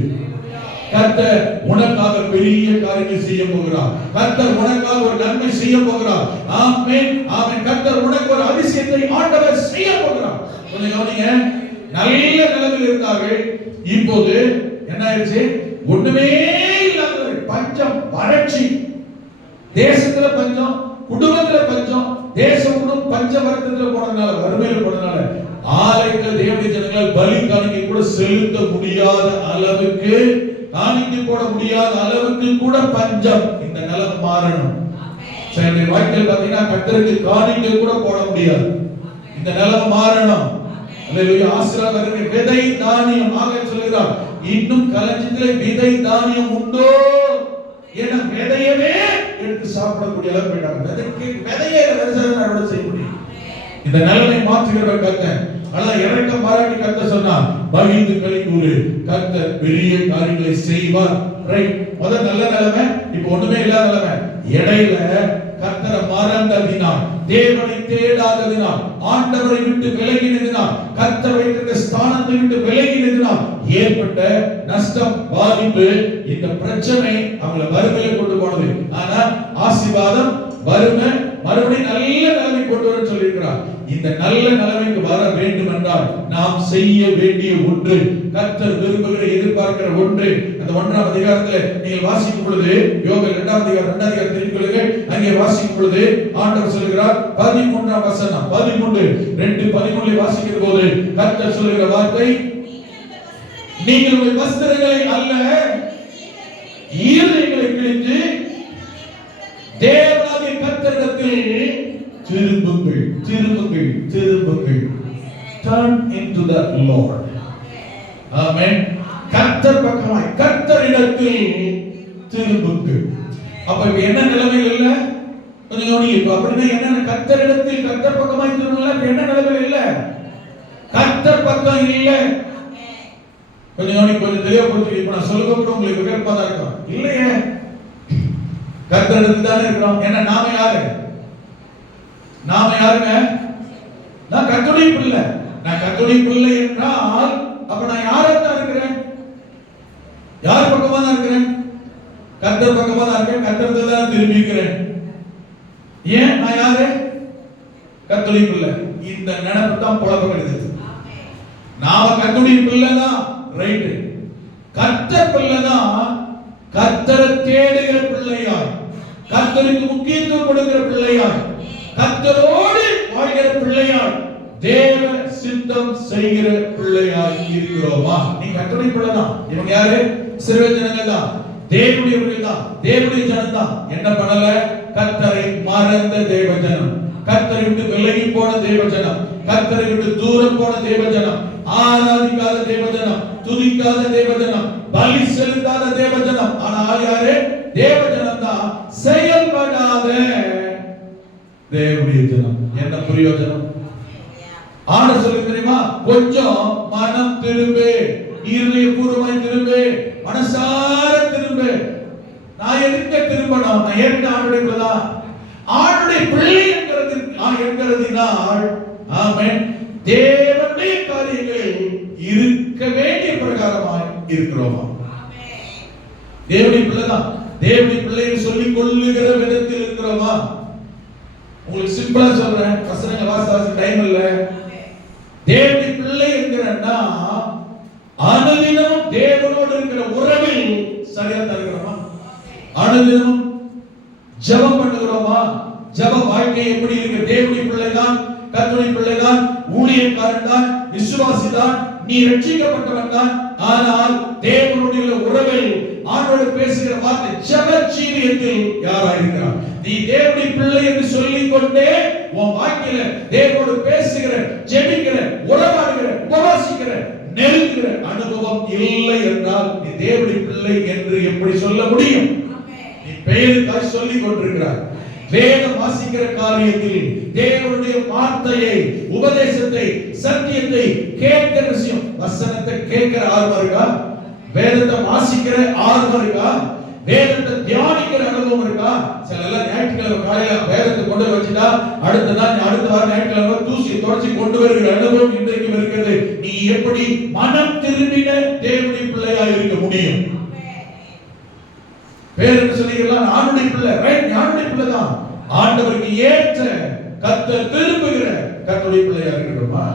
கர்த்தர் உனக்காக பெரிய காரியங்களை செய்ய போகிறார். கர்த்தர் உனக்காக ஒரு நன்மை செய்ய போகிறார். ஆமென், ஆமென். கர்த்தர் உனக்கு ஒரு அதிசயத்தை ஆண்டவர் செய்ய போகிறார். கொஞ்சம் கவனிங்க, நல்ல நிலைமையில் இருந்தார்கள். இப்போது என்ன ஆயிடுச்சு? ஒண்ணுமே இல்லாத பஞ்சம், வறட்சி, தேசத்துல பஞ்சம், குடும்பத்துல பஞ்சம், தேசம் குடும்பம் பஞ்ச வருத்தத்துல போனதுனால, வறுமையில போனதுனால ஆலயங்கள் தேவனுடைய ஜனங்களால் பலி காணிக்கை கூட செலுத்த முடியாத அளவுக்கு, காணிக்கை போட முடியாத அளவுக்கு கூட பஞ்சம். இந்த நிலைமை மாறணும். சில வாழ்க்கையில் பாத்தீங்கன்னா கர்த்தருக்கு காணிக்கை கூட போட முடியாது. இந்த நிலைமை மாறணும். அல்லேலூயா. ஆசீர்வாதம் விதை தானியம் ஆக சொல்கிறார், இன்னும் களஞ்சியத்திலே விதை தானியம் உண்டோ என விதையவே எடுத்து சாப்பிடக்கூடிய அளவுக்கு போயிட்டாங்க. விதையை அறுவடை செய்ய முடியும். இந்த நிலைமை மாற்றுகிறவர் கர்த்தர். ஆனால் இரக்கம் பாராட்டி கர்த்தர் சொன்னார், மகிழ்ந்து களிகூரு, கர்த்தர் பெரிய காரியங்களை செய்வார். ரைட். முதல் நல்ல நிலைமை, இப்போ ஒண்ணுமே இல்லாத நிலைமை. இடையில கர்த்தரை மறந்ததினால், தேவனை தேடாததினால், ஆண்டவரை விட்டு விலகினதினால், கர்த்தர் வைத்திருந்த ஸ்தானத்தை விட்டு விலகினதினால் ஏற்பட்ட நஷ்டம், பாதிப்பு, இந்த பிரச்சனை அவங்களை வறுமையில கொண்டு போனது. ஆனா ஆசீர்வாதம், வறுமை மறுபடியும் நல்ல நிலைமை கொண்டு வர சொல்லியிருக்கிறார். இந்த நல்ல நிலைமைக்கு வர வேண்டும் என்றால் நாம் செய்ய வேண்டிய ஒன்று, கர்த்தர் விரும்புகிற எதிர்பார்க்கிற ஒன்று. அந்த 1ஆம் அதிகாரத்தில் நீங்கள் வாசிக்கும் பொழுது, யோவேல் 2ஆம் அதிகாரம் 2ஆம் அதிகாரம் திருப்பிக்கொள்ளுங்கள். அங்கே வாசிக்கும் பொழுது ஆண்டவர் சொல்கிறார், 13ஆம் வசனம், 13:2-13 வாசிக்கிற போது கர்த்தர் சொல்கிற வார்த்தை, நீங்கள் உங்கள் வஸ்திரங்களை அல்ல ஈரங்களை கிழித்து தேவனாகிய கர்த்தரிடத்தில் திரும்புங்கள், திரும்புங்கள், திரும்புங்கள். Turn into the Lord. ஆமென். கர்த்தர் பக்கமாய், கர்த்தரிடத்தில் திரும்புங்கள். அப்ப என்ன நிலைமையில் இல்ல? கொஞ்சம் கவனிங்க. இப்ப அப்படின்னா என்ன? கர்த்தரிடத்தில், கர்த்தர் பக்கமாய் திரும்புங்க. இப்ப என்ன நிலைமையில் இல்ல? கர்த்தர் பக்கம் இல்ல. கொஞ்சம் கவனிங்க, கொஞ்சம் தெளிவா புரிஞ்சுக்க. இப்ப நான் சொல்லுங்க கூட உங்களுக்கு விகற்பமா தான் இருக்கும். இல்லையே, கர்த்தரிடத்தில் தானே இருக்கிறோம். ஏன்னா நாம யாரு? நாம யாருங்க? நான் கர்த்தருடைய பிள்ளை. நான் கர்த்தருடைய பிள்ளை என்றால் அப்ப நான் யாரத்தான் இருக்கிறேன்? யார் பக்கமா தான் இருக்கிறேன்? கர்த்தர் பக்கமா தான் இருக்கேன். கர்த்தருக்கு தான் திரும்பி இருக்கிறேன். ஏன்? நான் யாரு? கர்த்தருடைய பிள்ளை. இந்த நினைப்பு தான் புலப்ப கிடைச்சது. நாம கர்த்தருடைய பிள்ளை தான், ரைட். கர்த்தர் பிள்ளை தான், கர்த்தரை தேடுகிற பிள்ளையாய், கர்த்தருக்கு முக்கியத்துவம் கொடுக்கிற பிள்ளையாய், கர்த்தரோடு வாழ்கிற பிள்ளையாய், தேவ சித்த சித்தம் செய்கிற பிள்ளையாய் இருக்கிறோமா? நீ கர்த்தருடைய பிள்ளை தான். இவங்க யாரு? இஸ்ரவேல் ஜனங்கள் தான், தேவனுடையவர்கள் தான், தேவனுடைய ஜனம் தான். என்ன பண்ணல? கர்த்தரை மறந்த தேவஜனம், கர்த்தரை விட்டு விலகி போன தேவஜனம், கர்த்தரை விட்டு தூரம் போன தேவஜனம், ஆராதிக்காத தேவஜனம், துதிக்காத தேவஜனம், பலி செலுத்தாத தேவஜனம். ஆனால் யாரு? தேவஜனம் தான், செயல்படாத தேவனுடைய ஜனம். என்ன பிரயோஜனம்? ஆண்டவர் சொல்லுங்க தெரியுமா? கொஞ்சம் மனம் திரும்பு, இருதயபூர்வமாய் திரும்பு, மனசார திரும்பு. நான் எதுக்கு திரும்பணும்? நான் ஏற்கனவே ஆண்டுடைய பிள்ளை, ஆண்டுடைய பிள்ளை என்கிறதினால் ஆமென், தேவனுடைய காரியங்களில் இருக்க வேண்டிய பிரகாரமாய் இருக்கிறோமா? தேவனுடைய பிள்ளை தான், தேவனுடைய பிள்ளையை சொல்லிக் கொள்ளுகிற விதத்தில் இருக்கிறோமா? உங்களுக்கு சிம்பிளா சொல்றேன், வசனங்கள் வாசிக்க டைம் இல்ல. தேவனுடைய பிள்ளை என்கிறன்னா அனுதினமும் தேவனோடு இருக்கிற உறவில் சரியா தருகிறோமா? அனுதினமும் ஜெபம் பண்ணுகிறோமா? ஜெப வாழ்க்கை எப்படி இருக்கு? தேவனுடைய பிள்ளை தான், கர்த்தருடைய பிள்ளை தான், ஊழியக்காரன் தான், விசுவாசி தான், நீ ரட்சிக்கப்பட்டவன் தான். ஆனால் தேவனுடைய உறவில் ஆண்டோடு பேசுகிற வார்த்தை ஜெப ஜீவியத்தில் யாரா இருக்கிறார்? நீ தேவனுடைய பிள்ளை என்று சொல்லிக் கொண்டே உன் வாழ்க்கையில தேவனோடு பேசுகிற, ஜெபிக்கிற, உறவாடுகிற, உபவாசிக்கிற, நெருங்குகிற அனுபவம் இல்லை என்றால் நீ தேவனுடைய பிள்ளை என்று எப்படி சொல்ல முடியும்? நீ பெயருக்காக சொல்லிக் கொண்டிருக்கிறாய். வேதம் வாசிக்கிற காரியத்தில் தேவனுடைய வார்த்தையை, உபதேசத்தை, சத்தியத்தை கேட்கிற விஷயம், வசனத்தை கேட்கிற ஆர்வம் இருக்கா? வேதத்தை வாசிக்கிற ஆர்வம் இருக்கா? வேதத்தை தியானிக்கிற அனுபவம் இருக்கா? சில எல்லாம் ஞாயிற்றுக்கிழமை காலையில வேதத்தை கொண்டு வச்சுட்டா அடுத்த வாரம் ஞாயிற்றுக்கிழமை தூசி தொடச்சி கொண்டு வருகிற அனுபவம் இன்றைக்கும் இருக்கிறது. நீ எப்படி மனம் திரும்பின தேவனுடைய பிள்ளையா இருக்க முடியும்? பேர் என்ன சொல்லிக்கலாம்? ஆண்டுடைய பிள்ளை, ரைட்? ஞானுடைய பிள்ளை தான். ஆண்டவருக்கு ஏற்ற கர்த்தர் திரும்புகிற கர்த்தருடைய பிள்ளையா இருக்கிறோமா?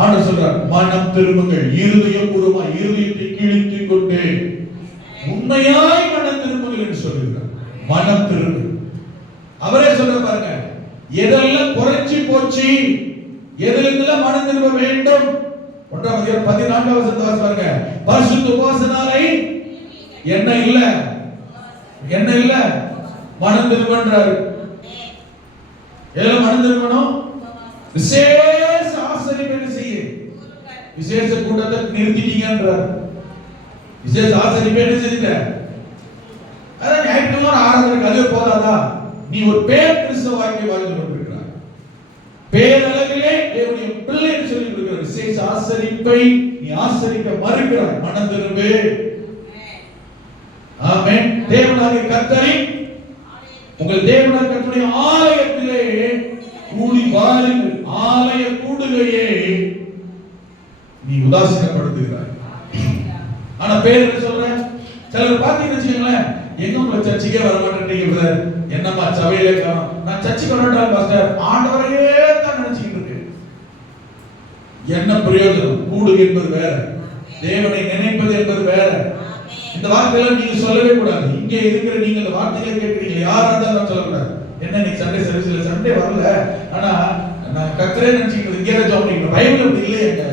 ஆண்டவர் சொல்றார், மனம் திரும்புங்கள், இருதயம் பூர்வமா இருதயத்தை கிழித்துக் கொண்டு உண்மையாய் மனம் திரும்புங்கள் என்று சொல்லுகிறார். மனம் திரும்பு. அவரே சொல்ற பாருங்க, எதெல்லாம் குறைஞ்சி போச்சு, எதிலிருந்தெல்லாம் மனம் திரும்ப வேண்டும். 1ஆம் அதிகாரம் 14வது வசனத்தை வாசி பாருங்க. பரிசுத்த உபவாசனாலே என்ன இல்ல, என்ன இல்ல, மனம் திரும்பன்றாரு. எல்லாம் மனம் திரும்பணும். விசேஷ ஆசரிப்பு என்ன செய்ய? விசேஷ கூட்டத்தை நிறுத்திட்டீங்கன்றார். விசேஷ ஆசரிப்பு என்ன செய்யுங்க? அதான் ஞாயிற்றுக்கிழமை ஆராதனைக்கு அதுவே போதாதா? நீ ஒரு பேர் கிறிஸ்தவ வாழ்க்கை வாழ்ந்து கொண்டிருக்கிறாய். பேரளவிலே தேவனுடைய பிள்ளை என்று சொல்லி கொடுக்கிற விசேஷ ஆசரிப்பை நீ ஆசரிக்க மறுக்கிறாய். மனம் திரும்பு. ஆமென். தேவனாகிய கர்த்தரை, உங்கள் தேவனாகிய கர்த்தருடைய ஆலயத்திலே கூடி வாருங்கள். ஆலய கூடுகையே நீ உதாசீனப்படுத்துகிறாய். ஆனா பேர் என்ன சொல்ற? சிலர் பாத்தீங்கன்னு வச்சுக்கோங்களேன், எங்க உங்களை சர்ச்சுக்கே வர மாட்டேன்றீங்க, என்னம்மா சபையிலே காணோம். நான் சர்ச்சுக்கு வரட்டாலும் பாஸ்டர், ஆண்டவரையே தான் நினைச்சுக்கிட்டு இருக்கு. என்ன பிரயோஜனம்? கூடுகை என்பது வேற, தேவனை நினைப்பது என்பது வேற. இந்த வார்த்தையெல்லாம் நீங்க சொல்லவே கூடாது. இங்க இருக்கிற நீங்க இந்த வார்த்தைகளை கேட்கிறீங்க, யாரா இருந்தாலும் சொல்லக்கூடாது. என்ன நீ சண்டே சர்வீஸ்ல சண்டே வரல, ஆனா நான் கர்த்தரே நினைச்சுக்கிட்டு இங்கே தான் சொல்றீங்க. பைபிள் அப்படி இல்லையேங்க.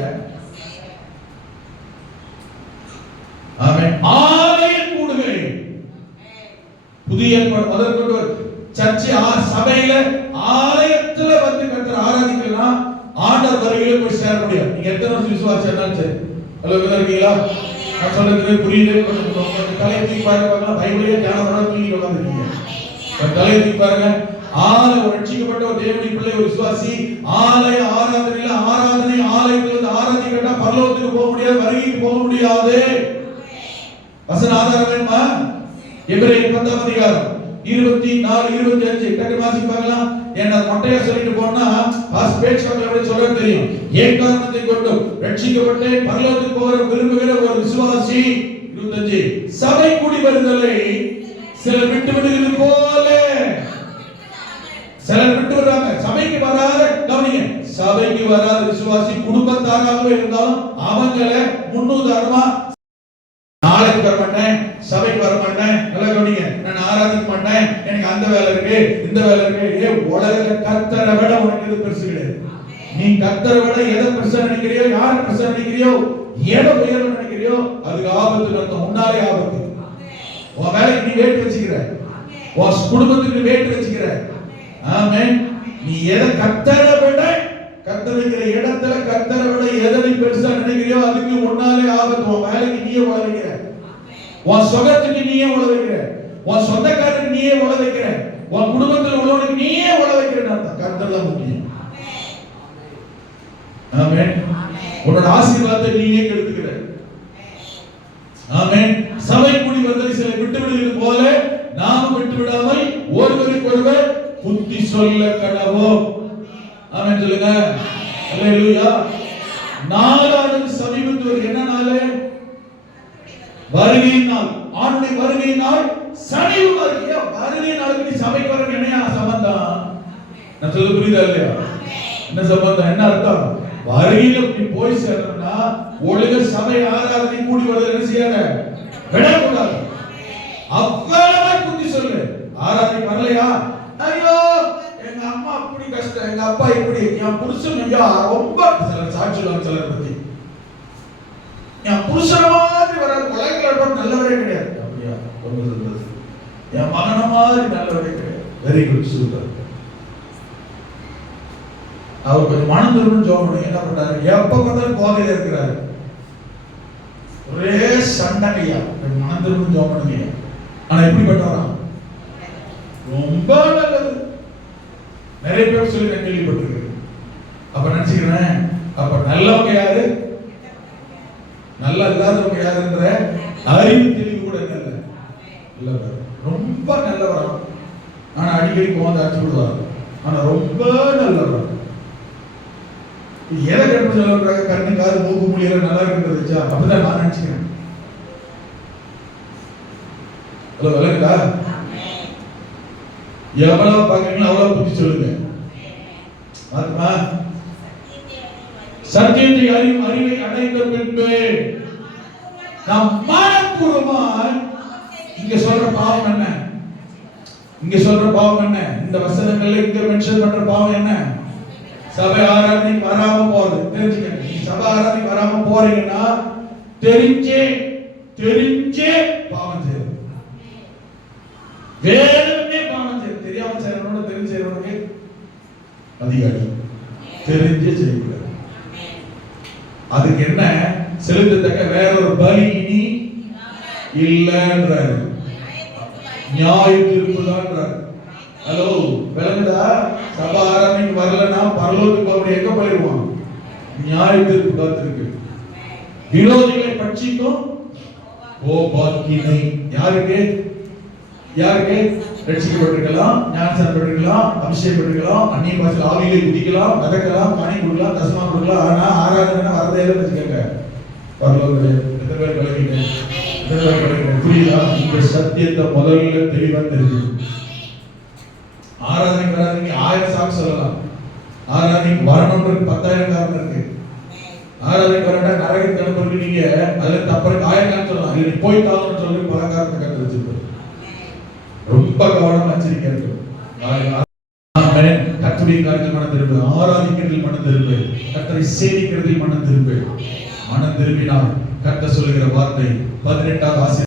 ஆமென். ஆலய கூடுகை, புதிய முதற்கொண்டு சர்ச்சை சபையில ஆலயத்துல வந்து கர்த்தரை ஆராதிக்கலாம். ஆண்டவர் வருகையில போய் சேர முடியும். நீங்க எத்தனை வருஷம் விசுவாசம் இருந்தாலும் சரி. ஹலோ, இருக்கீங்களா? நான் சொல்றது புரியுது? தலையை தூக்கி பாருங்க, பைபிளையே தியானம் பண்ண தூக்கி உட்காந்துருக்கீங்க. தலையை தூக்கி பாருங்க. ஆலய ரட்சிக்கப்பட்ட ஒரு தேவனுடைய பிள்ளை, ஒரு விசுவாசி ஆலய ஆராதனையில ஆலயத்துல வந்து ஆராதிக்கட்டா பரலோகத்துக்கு போக முடியாது, வருகைக்கு போக முடியாது. வசன ஆதாரம் வேணுமா? எபிரேயர் 10ஆம் அதிகாரம் 24, 25 டக்கு வாசிச்சு பார்க்கலாம். என்ன மொட்டையா சொல்லிட்டு போனா பாஸ் பேட்ச் எப்படி சொல்ல தெரியும். ஏன் காரணத்தை கொண்டு ரட்சிக்கப்பட்டு பரலோகத்துக்கு போக விரும்புகிற ஒரு விசுவாசி 25 சபை கூடி வருதலை சிலர் விட்டு விடுகிறது போல, சிலர் விட்டு வர்றாங்க. சபைக்கு வராத, கவனிங்க, சபைக்கு வராத விசுவாசி குடும்பத்தாராகவே இருந்தாலும் அவங்கள முன்னுதாரணமா, நாளைக்கு வர மாட்டேன், சபைக்கு வர மாட்டேன், நல்லா கவனிங்க, நான் ஆராதிக்க மாட்டேன், எனக்கு அந்த வேலை இருக்கு, இந்த வேலை இருக்கு. உலக கர்த்தரை விட உனக்கு இது பெருசு கிடையாது. நீ கர்த்தரை விட எதை பெருசா நினைக்கிறியோ, யாரை பெருசா நினைக்கிறியோ, எதை உயர்வு நினைக்கிறியோ அதுக்கு ஆபத்து நடக்கும். முன்னாலே ஆபத்து. உன் வேலைக்கு நீ வேட்டு வச்சுக்கிற, உன் குடும்பத்துக்கு நீ வேட்டு வச்சுக்கிற. ஆமென். நீ எதை கர்த்தரை விட, கர்த்தர் வைக்கிற இடத்துல கர்த்தரை விட எதை நீ பெருசா நினைக்கிறியோ அதுக்கு முன்னாலே ஆபத்து. உன் வேலைக்கு நீயே உழ வைக்கிற, உன் சுகத்துக்கு நீயே உழ வைக்கிற, உன் சொந்தக்காரருக்கு நீயே உழ வைக்கிற, உன் குடும்பத்தில் உள்ளவனுக்கு நீயே உழ வைக்கிற. கர்த்தர் தான் முக்கியம். ஆமென். உன்னோட ஆசீர்வாதத்தை நீயே கெடுத்துக்கிற. ஆமென். சபை கூடி வந்ததை சில விட்டு விடுவது போல நாம் விட்டு விடாமல் ஒருவருக்கு ஒருவர் புத்தி சொல்ல கடவோம். ஆமென் சொல்லுங்க. அல்லேலூயா. நாளானது சமீபத்து வருகிறது. என்ன நாளே? வருகை நாள். ஆண்டுடைய வருகை நாள் சமீபம் வருகிற வருகை நாளுக்கு நீ சபைக்கு வர என்னையா சம்பந்தம்? நான் சொல்ல புரியுதா இல்லையா? என்ன சம்பந்தம்? என்ன அர்த்தம்? வருகையில நீ போய் சேரணும்னா ஒழுங்க சபை ஆராதனை கூடி வருது என்ன செய்யாத, விடக்கூடாது. அவ்வளவு புத்தி சொல்லு. ஆராதனை வரலையா? ஐயோ எங்க அம்மா அப்படி கஷ்டம், எங்க அப்பா இப்படி, என் புருஷன் ஐயா ரொம்ப சாட்சி சொல்லுவாங்க சிலர் பத்தி. என் புருஷன் மாதிரி வராது, உலகில் நல்லவரே கிடையாது. அப்படியா? ஒன்று சொல்றது. என் மகன மாதிரி நல்லவரே கிடையாது. Very good, super. அவர் கொஞ்சம் மனம் திரும்பணும் ஜோம் பண்ணி என்ன பண்றாரு? எப்ப பார்த்தாலும் போதையில இருக்கிறாரு, ஒரே சண்டையா. மனம் திரும்பணும் ஜோம் பண்ணுங்க. ஆனா எப்படிப்பட்டவரா? ரொம்ப நல்லது. நிறைய பேர் சொல்லி நான் கேள்விப்பட்டிருக்கேன். அப்ப நினைச்சுக்கிறேன், அப்ப நல்லவங்க யாரு, நல்லா இல்லாதவங்க யாருன்ற அறிவு தெளிவு கூட இல்ல. ரொம்ப நல்லவரா, ஆனா அடிக்கடி போந்து அடிச்சு விடுவார். ஆனா ரொம்ப நல்லவரா. எதை கண்டு சொல்றாங்க? கண்ணு காது மூக்கு மூலியெல்லாம் நல்லா இருக்குன்றதுச்சா? அப்படிதான் நான் நினைச்சுக்கிறேன். விளக்குதா? எவ்வளவு பாக்குறீங்களோ அவ்வளவு புத்தி சொல்லுங்க. சத்தியத்தை அறிவை அடைந்த பின்பு நாம் மனப்பூர்வமாய், இங்க சொல்ற பாவம் என்ன, இங்க சொல்ற பாவம் என்ன, இந்த வசனங்கள்ல இங்க மென்ஷன் பண்ற பாவம் என்ன? சபை ஆராதனைக்கு வராம போறது. தெரிஞ்சுக்கங்க. நீ சபை ஆராதனைக்கு வராம போறீங்கன்னா தெரிஞ்சே பாவம் செய்யறது. வேணும்னே பாவம் செய்யறது. தெரியாம செய்யறவனோட தெரிஞ்சு செய்யறவனுக்கு அதிகாரி. தெரிஞ்சே செய்யக்கூடாது. அதுக்கு என்ன செலுத்தத்தக்க வேற ஒரு பலி இனி இல்லன்றாரு. நியாய தீர்ப்பு தான். ஹலோ, விளங்குதா? சபை ஆராதனைக்கு வரலன்னா பரலோகத்துக்கு அப்படி எங்க போயிடுவான்? நியாய தீர்ப்பு காத்திருக்கு. விரோதிகளை பட்சிக்கும் கோபாக்கினை. யாருக்கு யாருக்கு? ரட்சிக்கப்பட்டிருக்கலாம், ஞானஸ்நானம் பெற்றிருக்கலாம், அபிஷேகம் பெற்றிருக்கலாம், அந்நிய பாஷையில் ஆவியிலே குதிக்கலாம், நடக்கலாம், காணி கொடுக்கலாம், தசமா கொடுக்கலாம். ஆனா ஆராதனை வரதே இல்லை வச்சுக்கோங்க. பரலோகத்தில் எத்தனை பேர் கலக்கிறீங்க? புரியுதா? இந்த சத்தியத்தை முதல்ல தெளிவா தெரிஞ்சு ஆராதனைக்கு வராதீங்க. 1000 சாக்கு சொல்லலாம். ஆராதனைக்கு வரணும்ன்றது 10,000 காரணம் இருக்கு. ஆராதனைக்கு வரட்டா நரகத்துக்கு அனுப்புறது நீங்க அதுல தப்பறக்கு 1000 காரணம் சொல்லலாம். இல்லை போய் தாங்கன்னு சொல்லி பல காரணத்தை கற்று வச்சிருக்கோம். ரொம்ப கவனமா எச்சரிக்கையா இருக்கும். கர்த்தருடைய காரியத்தில் மனம் திரும்பு, ஆராதிக்கிறதில் மனம் திரும்பு, கர்த்தரை சேவிக்கிறதில் மனம் திரும்பு. மனம் திரும்பினால் கர்த்தர் சொல்லுகிற வார்த்தை 18வது